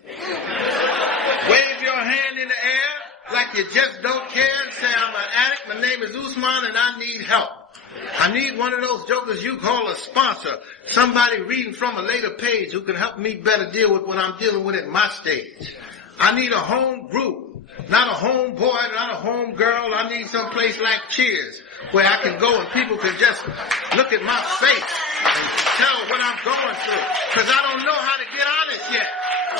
Wave your hand in the air like you just don't care and say, I'm an addict, my name is Ousmane, and I need help. I need one of those jokers you call a sponsor, somebody reading from a later page who can help me better deal with what I'm dealing with at my stage. I need a home group, not a home boy, not a home girl. I need some place like Cheers where I can go and people can just look at my face and tell what I'm going through. Because I don't know how to get honest yet.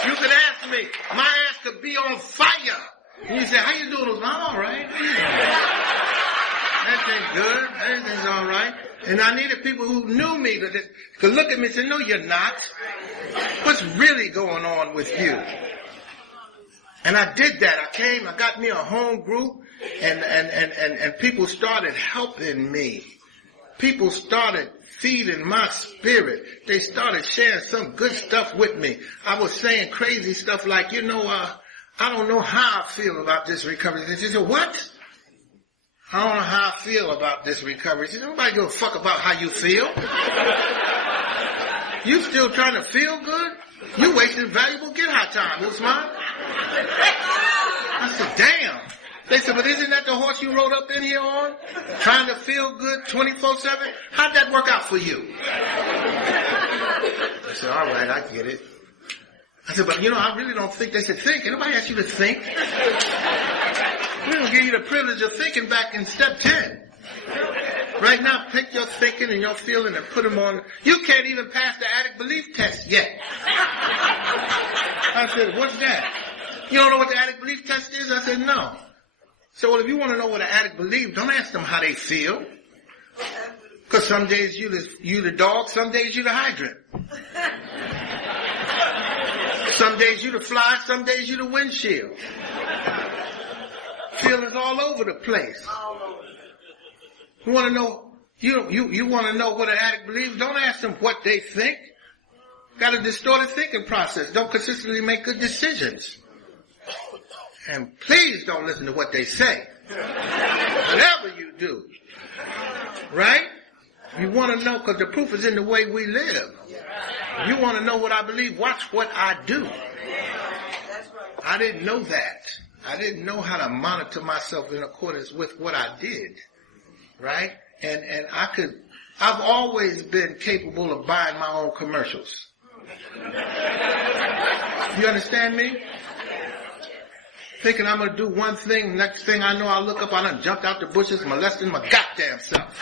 You could ask me, my ass could be on fire. And you say, how you doing? I'm all right. Everything's good. Everything's all right. And I needed people who knew me that could look at me and say, no, you're not. What's really going on with you? And I did that. I got me a home group, and people started helping me. People started feeding my spirit. They started sharing some good stuff with me. I was saying crazy stuff like, I don't know how I feel about this recovery. They said, what? I don't know how I feel about this recovery. They said, nobody give a fuck about how you feel. You still trying to feel good? You wasting valuable get high time, Ousmane. I said, damn. They said, but isn't that the horse you rode up in here on? Trying to feel good 24/7? How'd that work out for you? I said, all right, I get it. I said, but I really don't think. They said, think. Anybody asked you to think? We don't give you the privilege of thinking back in step 10. Right now, take your thinking and your feeling and put them on. You can't even pass the addict belief test yet. I said, what's that? You don't know what the addict belief test is? I said, no. So, well, if you want to know what an addict believes, don't ask them how they feel. Because some days you the dog, some days you the hydrant. Some days you the fly, some days you the windshield. Feelings all over the place. You want to know, you want to know what an addict believes? Don't ask them what they think. Got a distorted thinking process. Don't consistently make good decisions. And please don't listen to what they say. Whatever you do. Right? You want to know, because the proof is in the way we live. You want to know what I believe? Watch what I do. I didn't know that. I didn't know how to monitor myself in accordance with what I did. Right? And I've always been capable of buying my own commercials. You understand me? Thinking I'm going to do one thing, next thing I know I look up, I done jumped out the bushes, molesting my goddamn self.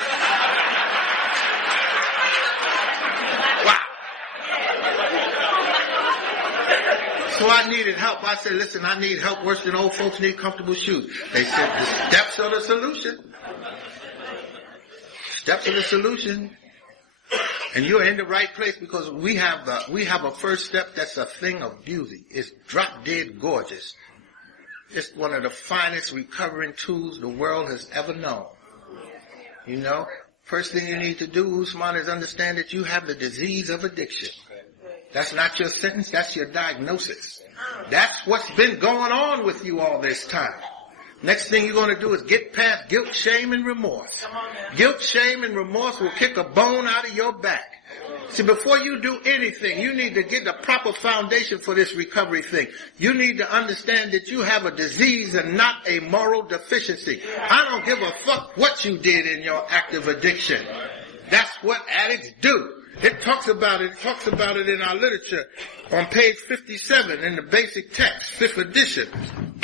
Wow. So I needed help. I said, listen, I need help worse than old folks need comfortable shoes. They said, the steps are the solution. Steps are the solution. And you're in the right place because we have a first step that's a thing of beauty. It's drop dead gorgeous. It's one of the finest recovering tools the world has ever known. First thing you need to do, Ousmane, is understand that you have the disease of addiction. That's not your sentence, that's your diagnosis. That's what's been going on with you all this time. Next thing you're going to do is get past guilt, shame, and remorse. Guilt, shame, and remorse will kick a bone out of your back. See, before you do anything, you need to get the proper foundation for this recovery thing. You need to understand that you have a disease and not a moral deficiency. I don't give a fuck what you did in your active addiction. That's what addicts do. It talks about it in our literature on page 57 in the basic text, 5th edition.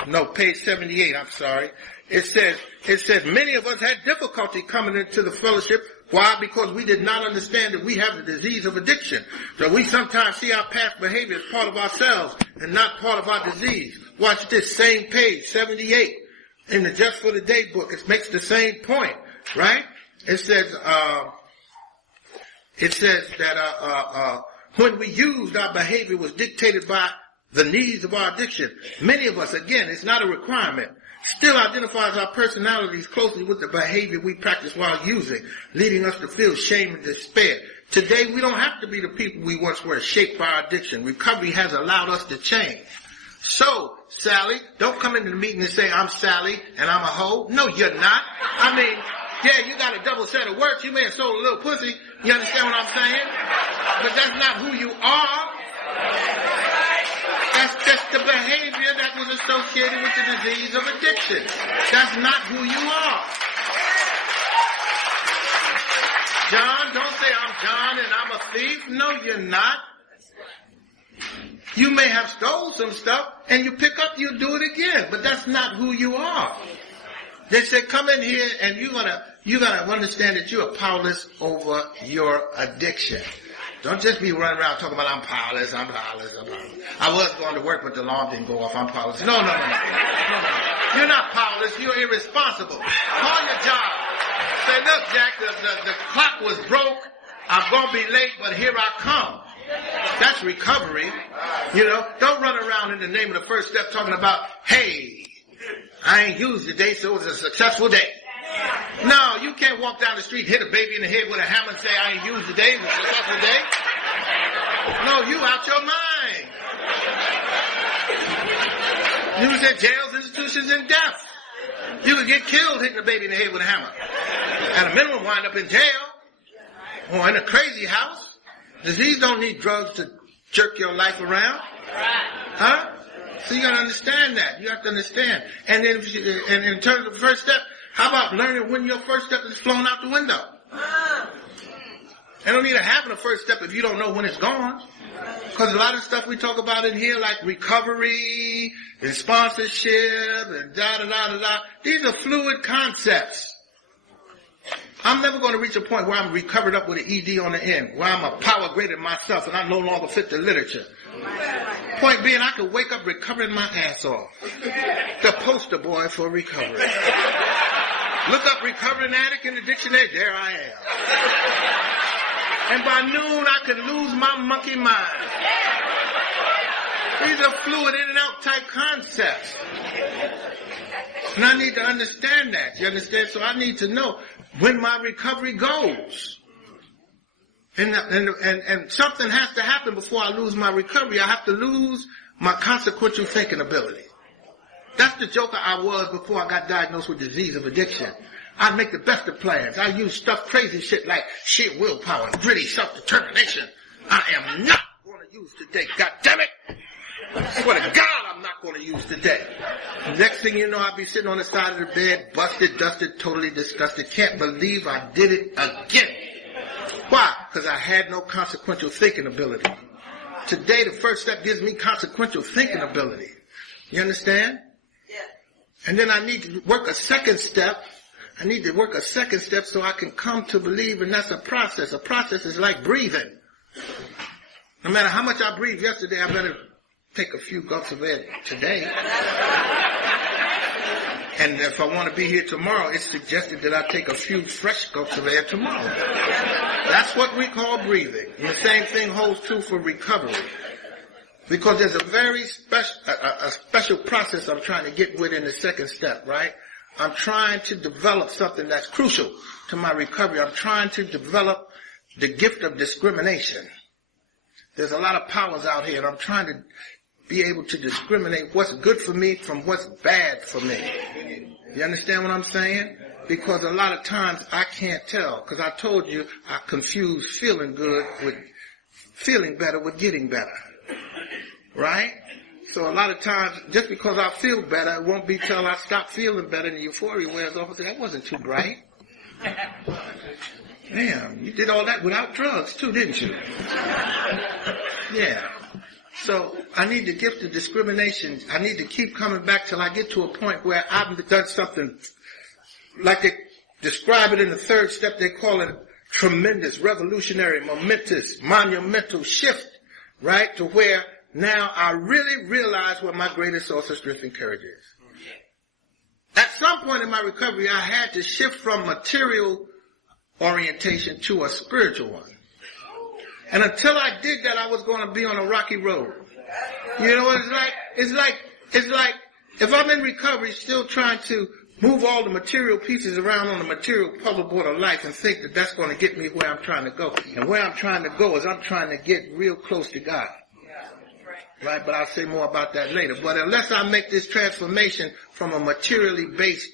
No, page 78, I'm sorry. It says many of us had difficulty coming into the fellowship. Why? Because we did not understand that we have the disease of addiction. So we sometimes see our past behavior as part of ourselves and not part of our disease. Watch this same page, 78, in the Just for the Day book. It makes the same point, right? It says that when we used, our behavior was dictated by the needs of our addiction. Many of us, again, it's not a requirement, still identifies our personalities closely with the behavior we practice while using, leading us to feel shame and despair. Today, we don't have to be the people we once were, shaped by our addiction. Recovery has allowed us to change. So, Sally, don't come into the meeting and say, I'm Sally and I'm a hoe. No, you're not. I mean, yeah, you got a double set of words. You may have sold a little pussy. You understand what I'm saying? But that's not who you are. That's just the behavior that was associated with the disease of addiction. That's not who you are. John, don't say I'm John and I'm a thief. No, you're not. You may have stole some stuff and you pick up, you do it again, but that's not who you are. They said, come in here and you're gonna understand that you are powerless over your addiction. Don't just be running around talking about I'm powerless. I was going to work, but the alarm didn't go off. I'm powerless. No. You're not powerless. You're irresponsible. Call your job. Say, look, Jack, the clock was broke. I'm going to be late, but here I come. That's recovery. Don't run around in the name of the first step talking about, hey, I ain't used today, so it was a successful day. No, you can't walk down the street, hit a baby in the head with a hammer and say, I ain't used today, it was a successful day. No, you out your mind. You was in jails, institutions, and death. You could get killed hitting a baby in the head with a hammer. At a minimum, wind up in jail. Or in a crazy house. Disease don't need drugs to jerk your life around. Huh? So you got to understand that. You have to understand. And then, and in terms of the first step, how about learning when your first step is flown out the window? It don't need to happen the first step if you don't know when it's gone. Because a lot of stuff we talk about in here, like recovery and sponsorship and da-da-da-da-da, these are fluid concepts. I'm never going to reach a point where I'm recovered up with an ED on the end, where I'm a power greater than myself and I no longer fit the literature. Point being, I could wake up recovering my ass off. The poster boy for recovery. Look up recovering addict in the dictionary, there I am. And by noon, I could lose my monkey mind. These are fluid in and out type concepts. And I need to understand that. You understand? So I need to know when my recovery goes. And something has to happen before I lose my recovery. I have to lose my consequential thinking ability. That's the joker I was before I got diagnosed with disease of addiction. I make the best of plans. I use stuff, crazy shit like sheer willpower and gritty self-determination. I am not going to use today. God damn it! I swear to God, I'm not going to use today. Next thing you know, I'll be sitting on the side of the bed, busted, dusted, totally disgusted. Can't believe I did it again. Why? Because I had no consequential thinking ability. Today, the first step gives me consequential thinking ability. You understand? Yeah. And then I need to work a second step. I need to work a second step so I can come to believe, and that's a process. A process is like breathing. No matter how much I breathed yesterday, I better take a few gulps of air today. And if I want to be here tomorrow, it's suggested that I take a few fresh gulps of air tomorrow. That's what we call breathing. And the same thing holds true for recovery. Because there's a very special process I'm trying to get with in the second step, right? I'm trying to develop something that's crucial to my recovery. I'm trying to develop the gift of discrimination. There's a lot of powers out here, and I'm trying to be able to discriminate what's good for me from what's bad for me. You understand what I'm saying? Because a lot of times I can't tell. Because I told you I confuse feeling good with feeling better with getting better. Right? So a lot of times, just because I feel better, it won't be till I stop feeling better and the euphoria wears off. I say, that wasn't too bright. Damn, you did all that without drugs too, didn't you? Yeah. So I need the gift of discrimination. I need to keep coming back till I get to a point where I've done something, like they describe it in the third step, they call it tremendous, revolutionary, momentous, monumental shift, right? To where now I really realize what my greatest source of strength and courage is. At some point in my recovery, I had to shift from material orientation to a spiritual one. And until I did that, I was going to be on a rocky road. You know what it's like? It's like if I'm in recovery still trying to move all the material pieces around on the material puzzle board of life and think that that's going to get me where I'm trying to go. And where I'm trying to go is I'm trying to get real close to God. Right? But I'll say more about that later. But unless I make this transformation from a materially based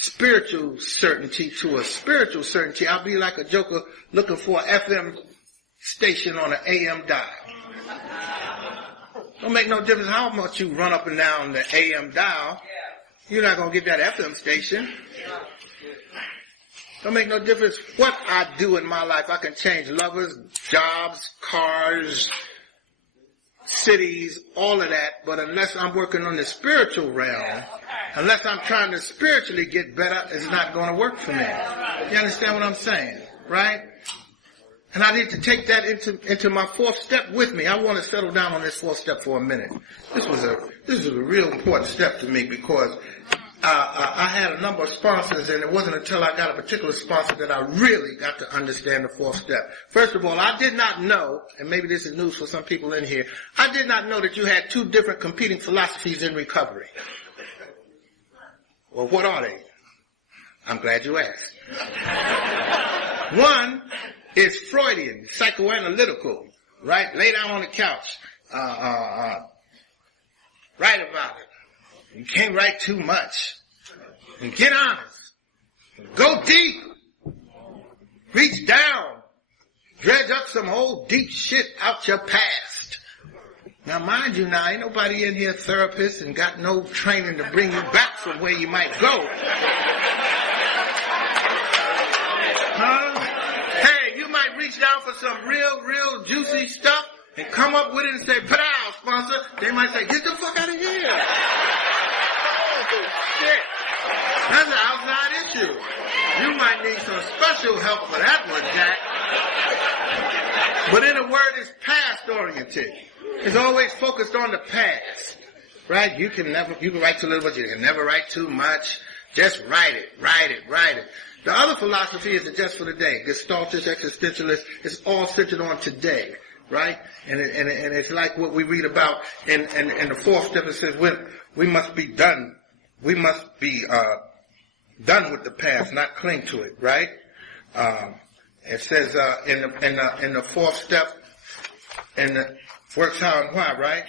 spiritual certainty to a spiritual certainty, I'll be like a joker looking for an FM station on an AM dial. Don't make no difference how much you run up and down the AM dial. You're not going to get that FM station. Don't make no difference what I do in my life. I can change lovers, jobs, cars, cities, all of that. But unless I'm working on the spiritual realm, unless I'm trying to spiritually get better, it's not going to work for me. You understand what I'm saying? Right? And I need to take that into my fourth step with me. I want to settle down on this fourth step for a minute. This was a real important step to me because I had a number of sponsors, and it wasn't until I got a particular sponsor that I really got to understand the fourth step. First of all, I did not know, and maybe this is news for some people in here, I did not know that you had two different competing philosophies in recovery. Well, what are they? I'm glad you asked. One is Freudian, psychoanalytical, right? Lay down on the couch, write about it. You can't write too much. And get honest. Go deep. Reach down. Dredge up some old deep shit out your past. Now, mind you, now, ain't nobody in here therapist and got no training to bring you back from where you might go. Huh? Hey, you might reach down for some real juicy stuff and come up with it and say, "Pow, sponsor." They might say, "Get the fuck out of here." Oh, shit. That's an outside issue. You might need some special help for that one, Jack. But in a word, it's past oriented. It's always focused on the past. Right? You can write too little, but you can never write too much. Just write it. The other philosophy is the just for the day. Gestaltist, existentialist, it's all centered on today. Right? And it's like what we read about in the fourth step. It says we must be done. We must be done with the past, not cling to it. Right? It says in the fourth step, in the works how and why. Right?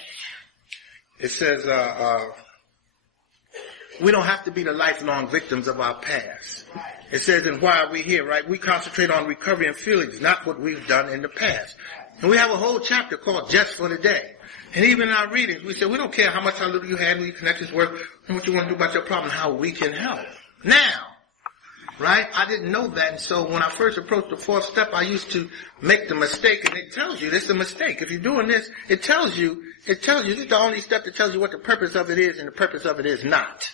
It says we don't have to be the lifelong victims of our past. It says, and why are we here? Right? We concentrate on recovery and feelings, not what we've done in the past. And we have a whole chapter called Just for the Day. And even in our readings, we say, we don't care how little you had, who your connections were, and what you want to do about your problem, how we can help. Now, right? I didn't know that, and so when I first approached the fourth step, I used to make the mistake, and it tells you this is a mistake. If you're doing this, it tells you, this is the only step that tells you what the purpose of it is and the purpose of it is not.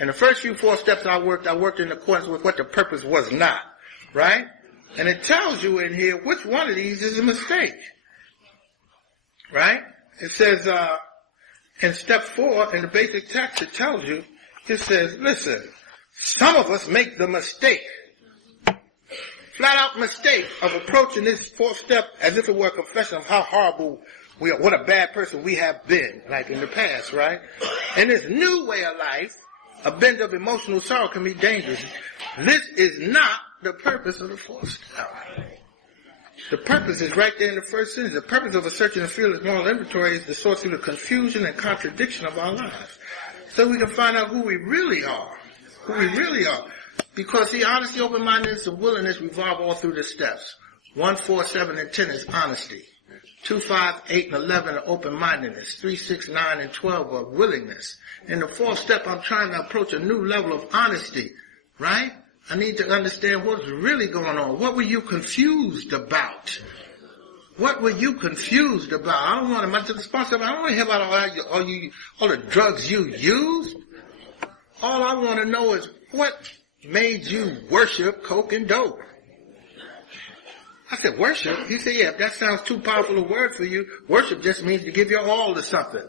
And the first few four steps I worked in accordance with what the purpose was not. Right? And it tells you in here which one of these is a mistake. Right? It says, in step 4, in the basic text, it tells you, it says, listen, some of us make the mistake, flat out mistake of approaching this fourth step as if it were a confession of how horrible we are, what a bad person we have been, like in the past, right? And this new way of life, a bend of emotional sorrow can be dangerous. This is not the purpose of the fourth step. The purpose is right there in the first sentence. The purpose of a searching and fearless moral inventory is the source of the confusion and contradiction of our lives. So we can find out who we really are. Because see, honesty, open-mindedness, and willingness revolve all through the steps. 1, 4, 7, and 10 is honesty. 2, 5, 8, and 11 are open-mindedness. 3, 6, 9, and 12 are willingness. In the fourth step, I'm trying to approach a new level of honesty, right? I need to understand what's really going on. What were you confused about? What were you confused about? I don't want to mention the sponsor. I don't want to hear about all the drugs you used. All I want to know is what made you worship coke and dope. I said, worship? He said, yeah, if that sounds too powerful a word for you, worship just means to give your all to something.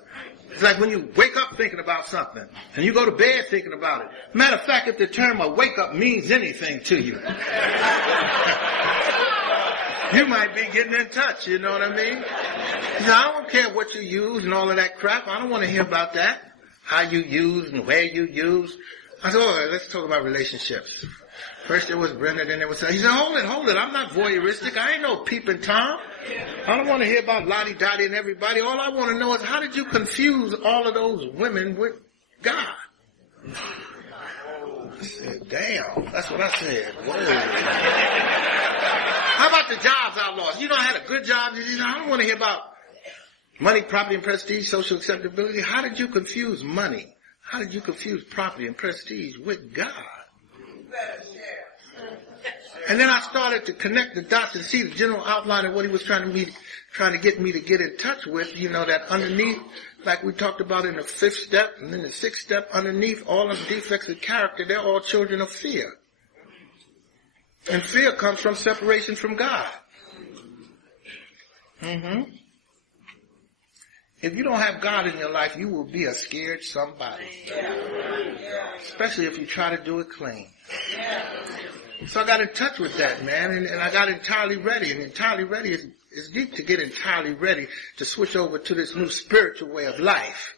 It's like when you wake up thinking about something, and you go to bed thinking about it. Matter of fact, if the term a wake up means anything to you, you might be getting in touch, you know what I mean? He said, I don't care what you use and all of that crap. I don't want to hear about that. How you use and where you use. I said, all right, let's talk about relationships. First there was Brenda, then there was... He said, hold it. I'm not voyeuristic. I ain't no peeping Tom. I don't want to hear about Lottie Dottie and everybody. All I want to know is how did you confuse all of those women with God? I said, damn. That's what I said. Whoa. How about the jobs I lost? You know, I had a good job. I don't want to hear about money, property, and prestige, social acceptability. How did you confuse money? How did you confuse property and prestige with God? And then I started to connect the dots and see the general outline of what he was trying to get me to get in touch with, you know, that underneath, like we talked about in the fifth step, and then the sixth step, underneath all of the defects of character, they're all children of fear. And fear comes from separation from God. If you don't have God in your life, you will be a scared somebody. Especially if you try to do it clean. So I got in touch with that, man, and I got entirely ready. And entirely ready is deep to get entirely ready to switch over to this new spiritual way of life.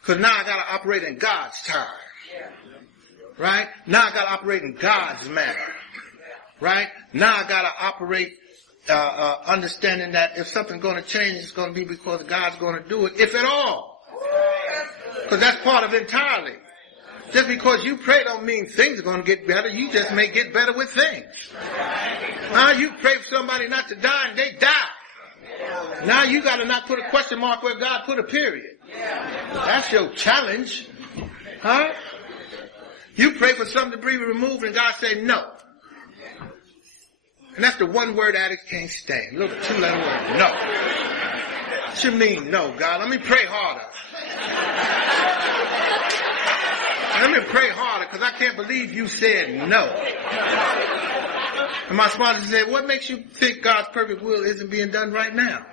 Because now I got to operate in God's time. Right? Now I got to operate in God's manner. Right? Now I got to operate understanding that if something's going to change, it's going to be because God's going to do it, if at all. Because that's part of entirely. Just because you pray don't mean things are going to get better. You just may get better with things. You pray for somebody not to die and they die. Now you got to not put a question mark where God put a period. That's your challenge. Huh? You pray for something to be removed and God say no. And that's the one word addicts can't stand. Little 2-letter word, no. What you mean no, God? Let me pray harder. Let me pray harder because I can't believe you said no. And my sponsor said, what makes you think God's perfect will isn't being done right now?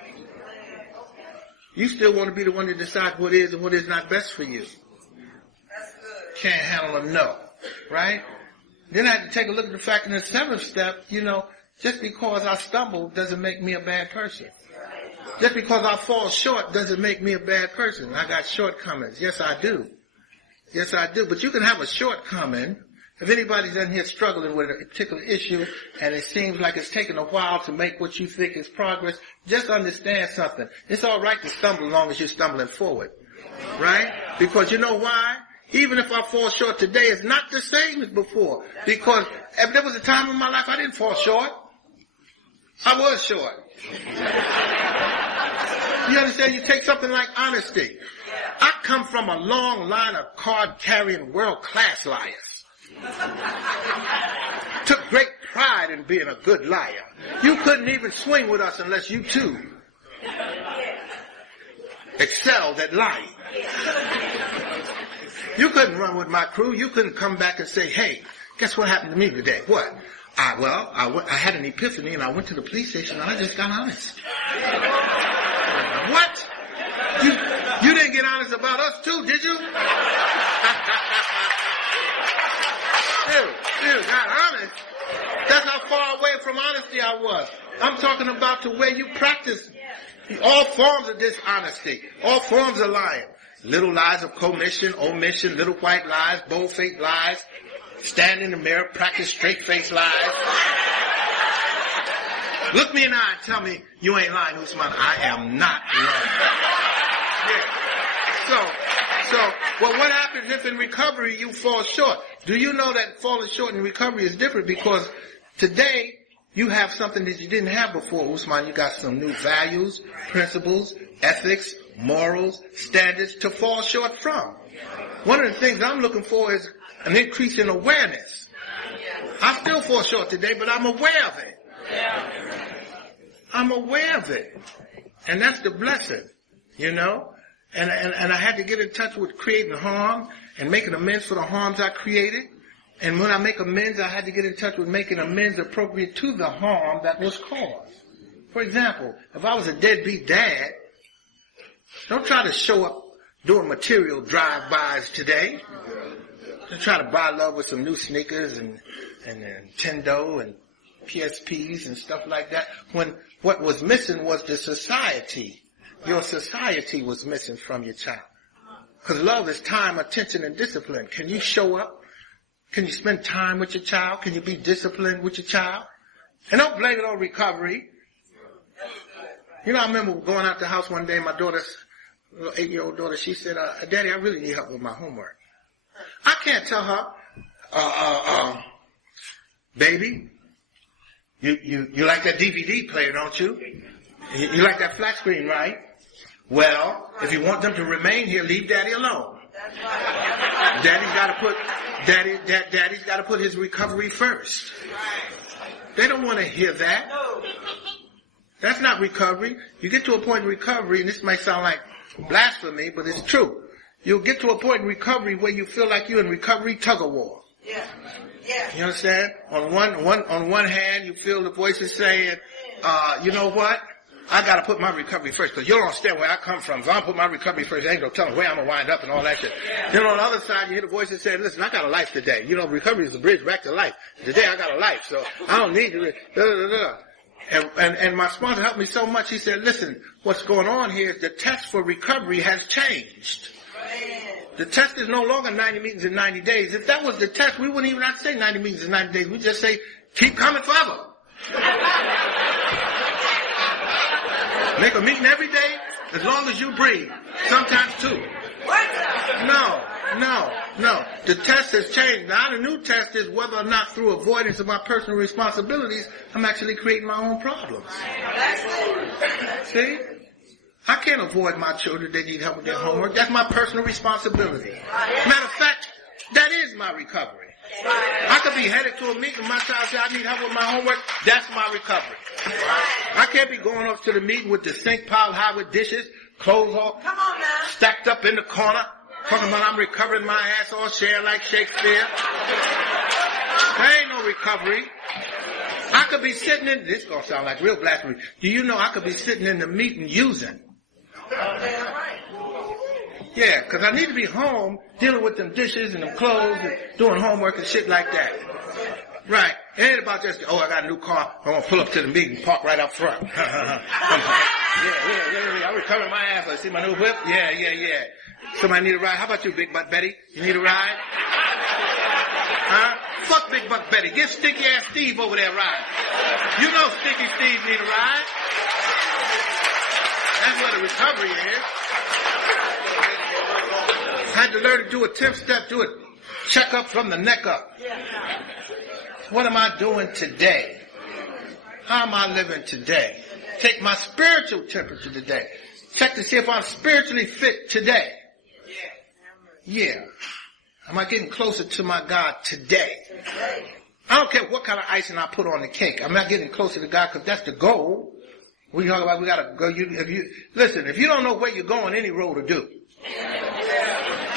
You still want to be the one to decide what is and what is not best for you. Can't handle a no, right? Then I had to take a look at the fact in the 7th step, just because I stumble doesn't make me a bad person. Just because I fall short doesn't make me a bad person. I got shortcomings. Yes, I do. Yes, I do. But you can have a shortcoming. If anybody's in here struggling with a particular issue and it seems like it's taking a while to make what you think is progress, just understand something. It's all right to stumble as long as you're stumbling forward. Right? Because you know why? Even if I fall short today, it's not the same as before. Because if there was a time in my life I didn't fall short, I was short. You understand? You take something like honesty. I come from a long line of card-carrying world-class liars. Took great pride in being a good liar. You couldn't even swing with us unless you too excelled at lying. You couldn't run with my crew. You couldn't come back and say, hey, guess what happened to me today? What? I had an epiphany and I went to the police station and I just got honest. What? You didn't get honest about us too, did you? You got honest. That's how far away from honesty I was. I'm talking about the way you practice all forms of dishonesty, all forms of lying. Little lies of commission, omission, little white lies, bold-faced lies. Stand in the mirror, practice straight-faced lies. Look me in the eye and tell me you ain't lying, Ousmane. I am not lying. Yeah. So, what happens if in recovery you fall short? Do you know that falling short in recovery is different? Because today you have something that you didn't have before, Ousmane. You got some new values, principles, ethics, morals, standards to fall short from. One of the things I'm looking for is an increase in awareness. I still fall short today, but I'm aware of it. I'm aware of it. And that's the blessing, And I had to get in touch with creating harm and making amends for the harms I created. And when I make amends, I had to get in touch with making amends appropriate to the harm that was caused. For example, if I was a deadbeat dad, don't try to show up doing material drive-bys today. Don't try to buy love with some new sneakers and Nintendo and PSPs and stuff like that. When what was missing was the society. Your society was missing from your child. Because love is time, attention, and discipline. Can you show up? Can you spend time with your child? Can you be disciplined with your child? And don't blame it on recovery. I remember going out the house one day, my daughter's little 8-year-old daughter, she said, Daddy, I really need help with my homework. I can't tell her, baby, you like that DVD player, don't you? You like that flat screen, right? Well, if you want them to remain here, leave Daddy alone. Daddy's got to put his recovery first. They don't want to hear that. That's not recovery. You get to a point in recovery, and this might sound like blasphemy, but it's true. You'll get to a point in recovery where you feel like you're in recovery tug-of-war. Yeah. You understand? On one hand, you feel the voices saying, you know what? I gotta put my recovery first, because you don't understand where I come from. If I don't put my recovery first, I ain't gonna tell them where I'm gonna wind up and all that shit. Then on the other side, you hear the voices saying, listen, I got a life today. Recovery is the bridge back to life. Today I got a life, so I don't need to, And my sponsor helped me so much, he said, listen, what's going on here is the test for recovery has changed. The test is no longer 90 meetings in 90 days. If that was the test, we wouldn't even have to say 90 meetings in 90 days. We'd just say, keep coming forever. Make a meeting every day as long as you breathe. Sometimes two. No. The test has changed. Now the new test is whether or not through avoidance of my personal responsibilities, I'm actually creating my own problems. See? I can't avoid my children. They need help with their homework. That's my personal responsibility. Matter of fact, that is my recovery. I could be headed to a meeting. My child said, I need help with my homework. That's my recovery. I can't be going up to the meeting with the sink piled high with dishes, clothes all stacked up in the corner, talking about I'm recovering my ass all share like Shakespeare. There ain't no recovery. I could be sitting in, this is going to sound like real blasphemy. Do you know I could be sitting in the meeting using? Yeah, because I need to be home dealing with them dishes and them clothes and doing homework and shit like that. Right. It ain't about just, I got a new car. I'm going to pull up to the meeting, park right up front. Yeah. I'm recovering my ass. I see my new whip. Yeah. Somebody need a ride? How about you, Big Butt Betty? You need a ride? Huh? Fuck Big Butt Betty. Give Stinky Ass Steve over there a ride. You know Stinky Steve need a ride. That's where the recovery is. I had to learn to do a 10th step, do a checkup from the neck up. What am I doing today? How am I living today? Take my spiritual temperature today. Check to see if I'm spiritually fit today. Yeah. Am I getting closer to my God today? I don't care what kind of icing I put on the cake. I'm not getting closer to God because that's the goal. We talk about we gotta go. Listen, if you don't know where you're going, any road will do.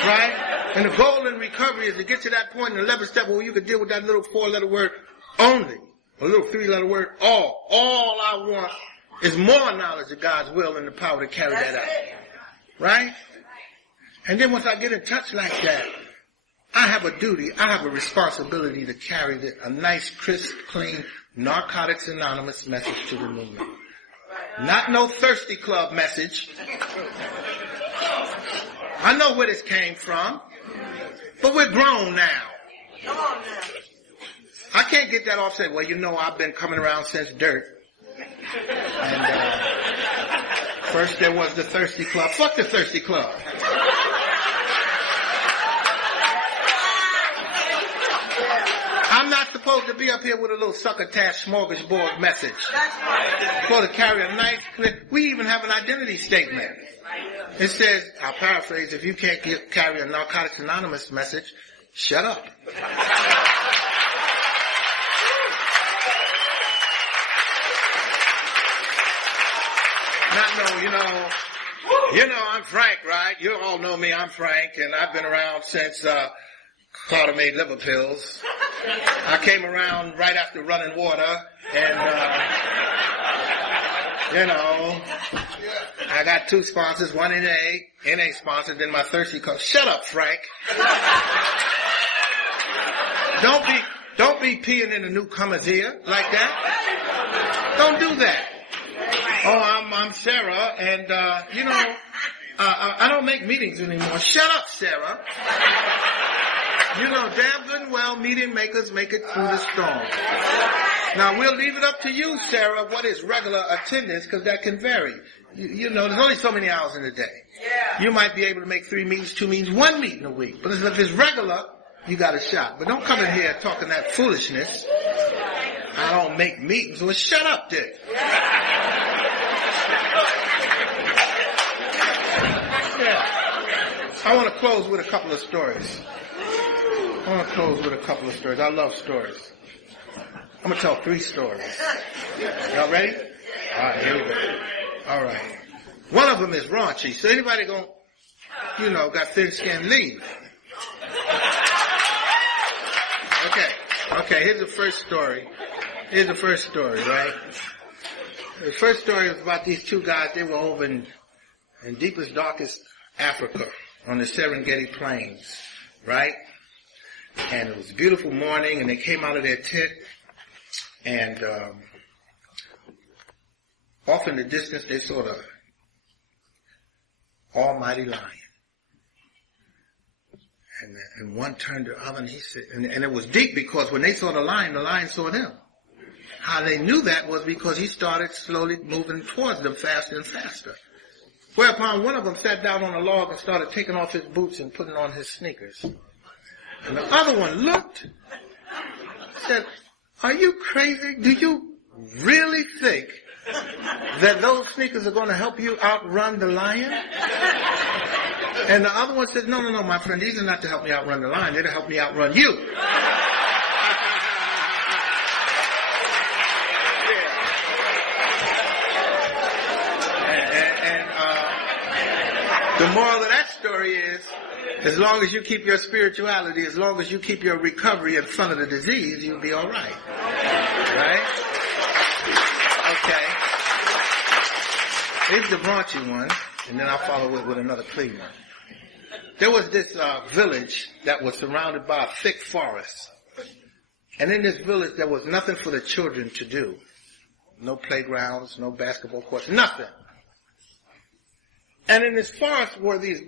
Right? And the goal in recovery is to get to that point in the 11th step where you can deal with that little 4-letter word only, a little 3-letter word all. All I want is more knowledge of God's will and the power to carry that out. Right? And then once I get in touch like that, I have a duty, I have a responsibility to carry a nice, crisp, clean, Narcotics Anonymous message to the movement. Not no Thirsty Club message. I know where this came from, but we're grown now. I can't get that off saying, well, you know, I've been coming around since dirt. And first there was the Thirsty Club. Fuck the Thirsty Club. I'm not supposed to be up here with a little succotash smorgasbord message. I'm supposed to carry a nice, clear. We even have an identity statement. It says, I'll paraphrase, if you can't carry a Narcotics Anonymous message, shut up. You know, I'm Frank, right? You all know me, I'm Frank, and I've been around since, Carter made liver pills. I came around right after running water, and, I got 2 sponsors, one NA sponsor, then my Thirsty Club. Shut up, Frank. Don't be peeing in the newcomer's ear like that. Don't do that. Oh, I'm Sarah, and, I don't make meetings anymore. Shut up, Sarah. You know damn good and well meeting makers make it through the storm. Now, we'll leave it up to you, Sarah, what is regular attendance, because that can vary. You know, there's only so many hours in a day. You might be able to make 3 meetings, 2 meetings, 1 meeting a week. But if it's regular, you got a shot. But don't come in here talking that foolishness. I don't make meetings. Well, shut up, Dick. I want to close with a couple of stories. I love stories. I'm going to tell 3 stories. Y'all ready? All right, here we go. All right. One of them is raunchy. So anybody got thin skin, leave. Okay, here's the first story. Right? The first story was about these 2 guys. They were over in deepest, darkest Africa on the Serengeti Plains, right? And it was a beautiful morning, and they came out of their tent, and off in the distance they saw the almighty lion. And one turned to the other, and he said, and it was deep because when they saw the lion saw them. How they knew that was because he started slowly moving towards them faster and faster. Whereupon one of them sat down on a log and started taking off his boots and putting on his sneakers. And the other one looked, said, are you crazy? Do you really think that those sneakers are going to help you outrun the lion? And the other one says, no, my friend, these are not to help me outrun the lion. They're to help me outrun you. The moral of that story is, as long as you keep your spirituality, as long as you keep your recovery in front of the disease, you'll be all right. Right? Okay. Here's the raunchy one, and then I'll follow it with another clean one. There was this village that was surrounded by a thick forest. And in this village, there was nothing for the children to do. No playgrounds, no basketball courts, nothing. And in this forest were these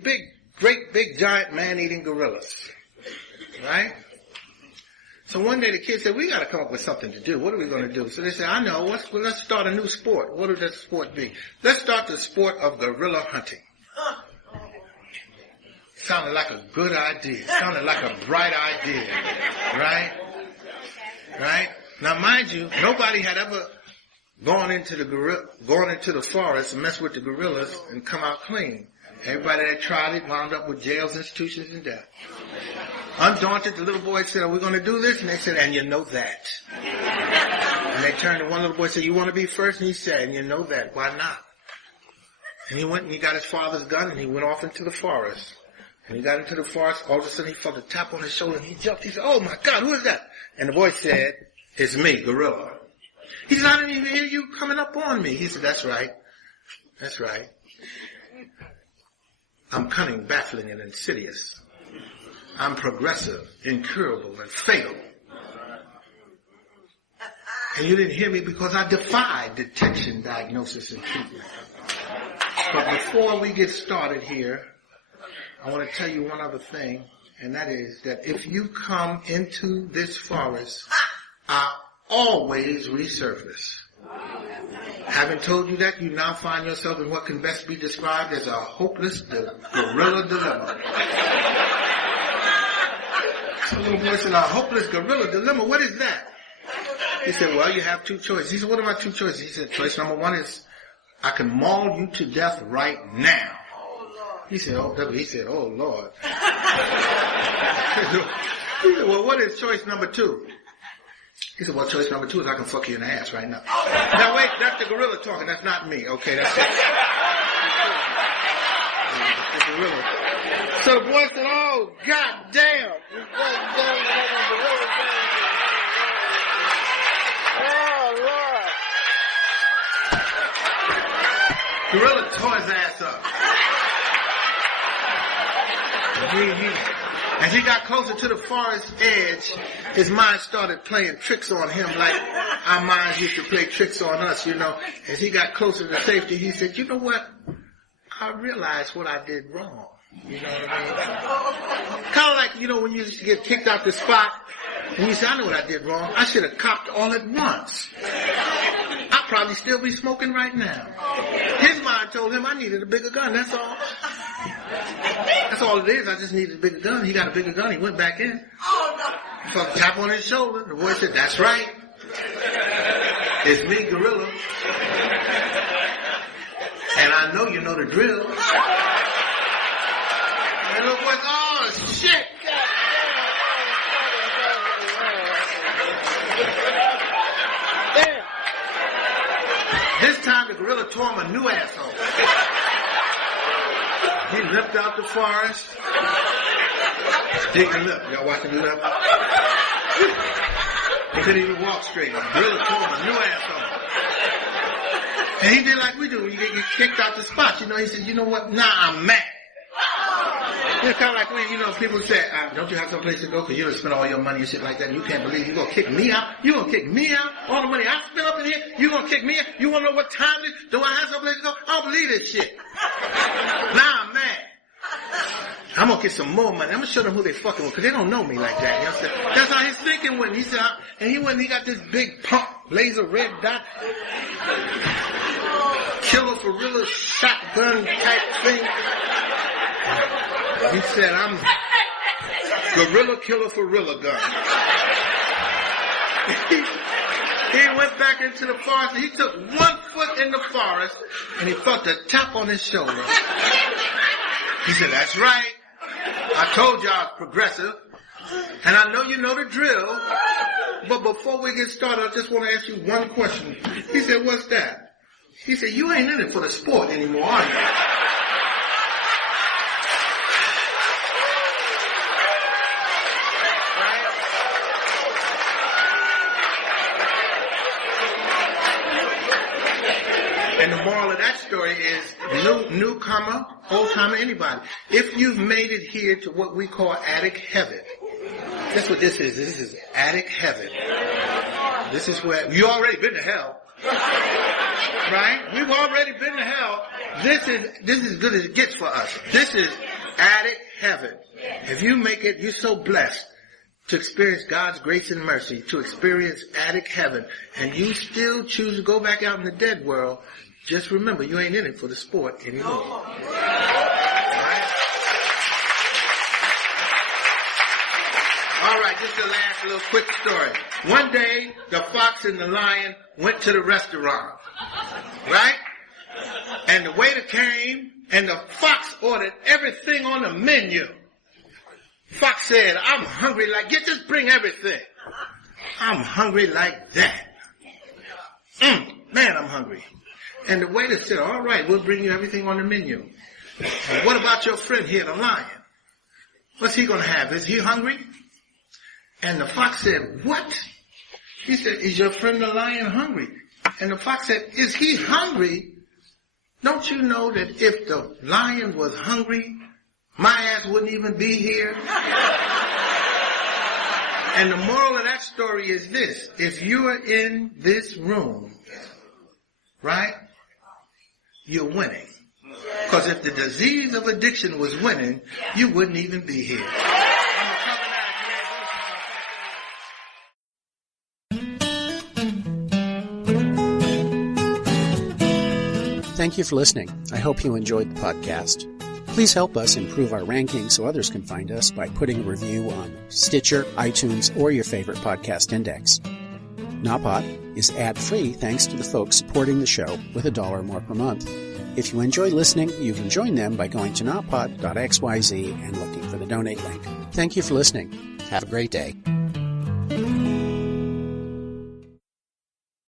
great big giant man-eating gorillas. Right? So one day the kids said, we got to come up with something to do. What are we going to do? So they said, I know, let's start a new sport. What would that sport be? Let's start the sport of gorilla hunting. Sounded like a good idea. Sounded like a bright idea. Right? Right? Now mind you, nobody had ever gone into the forest and messed with the gorillas and come out clean. Everybody that tried it wound up with jails, institutions, and death. Undaunted, the little boy said, are we going to do this? And they said, and you know that. And they turned to one little boy and said, you want to be first? And he said, and you know that. Why not? And he went and he got his father's gun and he went off into the forest. And he got into the forest. All of a sudden he felt a tap on his shoulder and he jumped. He said, oh my God, who is that? And the boy said, it's me, Gorilla. He said, I didn't even hear you coming up on me. He said, that's right. That's right. I'm cunning, baffling, and insidious. I'm progressive, incurable, and fatal. And you didn't hear me because I defied detection, diagnosis, and treatment. But before we get started here, I want to tell you one other thing, and that is that if you come into this forest, I always resurface. Having told you that, you now find yourself in what can best be described as a hopeless gorilla dilemma. So little boy said, a hopeless gorilla dilemma, what is that? He said, well, you have two choices. He said, what are my two choices? He said, choice number one is, I can maul you to death right now. He said, oh, Lord. He said, well, what is choice number two? He said, well, choice number two is I can fuck you in the ass right now. Now, wait, that's the gorilla talking. That's not me. Okay, that's it. The gorilla. So the boy said, oh, goddamn. Oh, Lord. Gorilla tore his ass up. As he got closer to the forest edge, his mind started playing tricks on him like our minds used to play tricks on us, you know. As he got closer to safety, he said, you know what? I realized what I did wrong. You know what I mean? Kind of like, you know, when you used to get kicked out the spot, and you say, I know what I did wrong. I should have copped all at once. I'd probably still be smoking right now. His mind told him I needed a bigger gun, that's all. That's all it is. I just needed a bigger gun. He got a bigger gun. He went back in. He felt a tap on his shoulder. The boy said, that's right. It's me, Gorilla. And I know you know the drill. And the little boy said, oh, shit. This time the gorilla tore him a new asshole. He leapt out the forest. Dig the lip. Y'all watching the lip? He couldn't even walk straight. The gorilla tore him a new asshole. And he did like we do when you get kicked out the spot. You know, he said, you know what? Nah, I'm mad. It's kind of like when, you know, people say, don't you have some place to go? Because you don't spend all your money and shit like that. And you can't believe you're going to kick me out. You're going to kick me out. All the money I spent up in here, you're going to kick me out. You want to know what time it is? Do I have some place to go? I don't believe this shit. Now I'm mad. I'm going to get some more money. I'm going to show them who they fucking with because they don't know me like that. You know what I'm saying? That's how his thinking went. He said, and he went and he got this big pump, laser red dot, killer gorilla shotgun type thing. He said, I'm gorilla killer gorilla gun. He went back into the forest and he took 1 foot in the forest and he felt a tap on his shoulder. He said, that's right. I told you I was progressive. And I know you know the drill. But before we get started, I just want to ask you one question. He said, what's that? He said, you ain't in it for the sport anymore, are you? And the moral of that story is newcomer, old-timer, anybody. If you've made it here to what we call attic heaven, that's what this is. This is attic heaven. This is where you already been to hell, right? We've already been to hell. This is as good as it gets for us. This is attic heaven. If you make it, you're so blessed to experience God's grace and mercy, to experience attic heaven, and you still choose to go back out in the dead world. Just remember, you ain't in it for the sport anymore. All right, just the last little quick story. One day, the fox and the lion went to the restaurant, right? And the waiter came, and the fox ordered everything on the menu. Fox said, I'm hungry like, just bring everything. I'm hungry like that. Man, I'm hungry. And the waiter said, all right, we'll bring you everything on the menu. And what about your friend here, the lion? What's he going to have? Is he hungry? And the fox said, what? He said, is your friend the lion hungry? And the fox said, is he hungry? Don't you know that if the lion was hungry, my ass wouldn't even be here? And the moral of that story is this. If you are in this room, right, you're winning. Because if the disease of addiction was winning, you wouldn't even be here. Thank you for listening. I hope you enjoyed the podcast. Please help us improve our ranking so others can find us by putting a review on Stitcher, iTunes, or your favorite podcast index. Napod is ad-free thanks to the folks supporting the show with $1 or more per month. If you enjoy listening, you can join them by going to napod.xyz and looking for the donate link. Thank you for listening. Have a great day.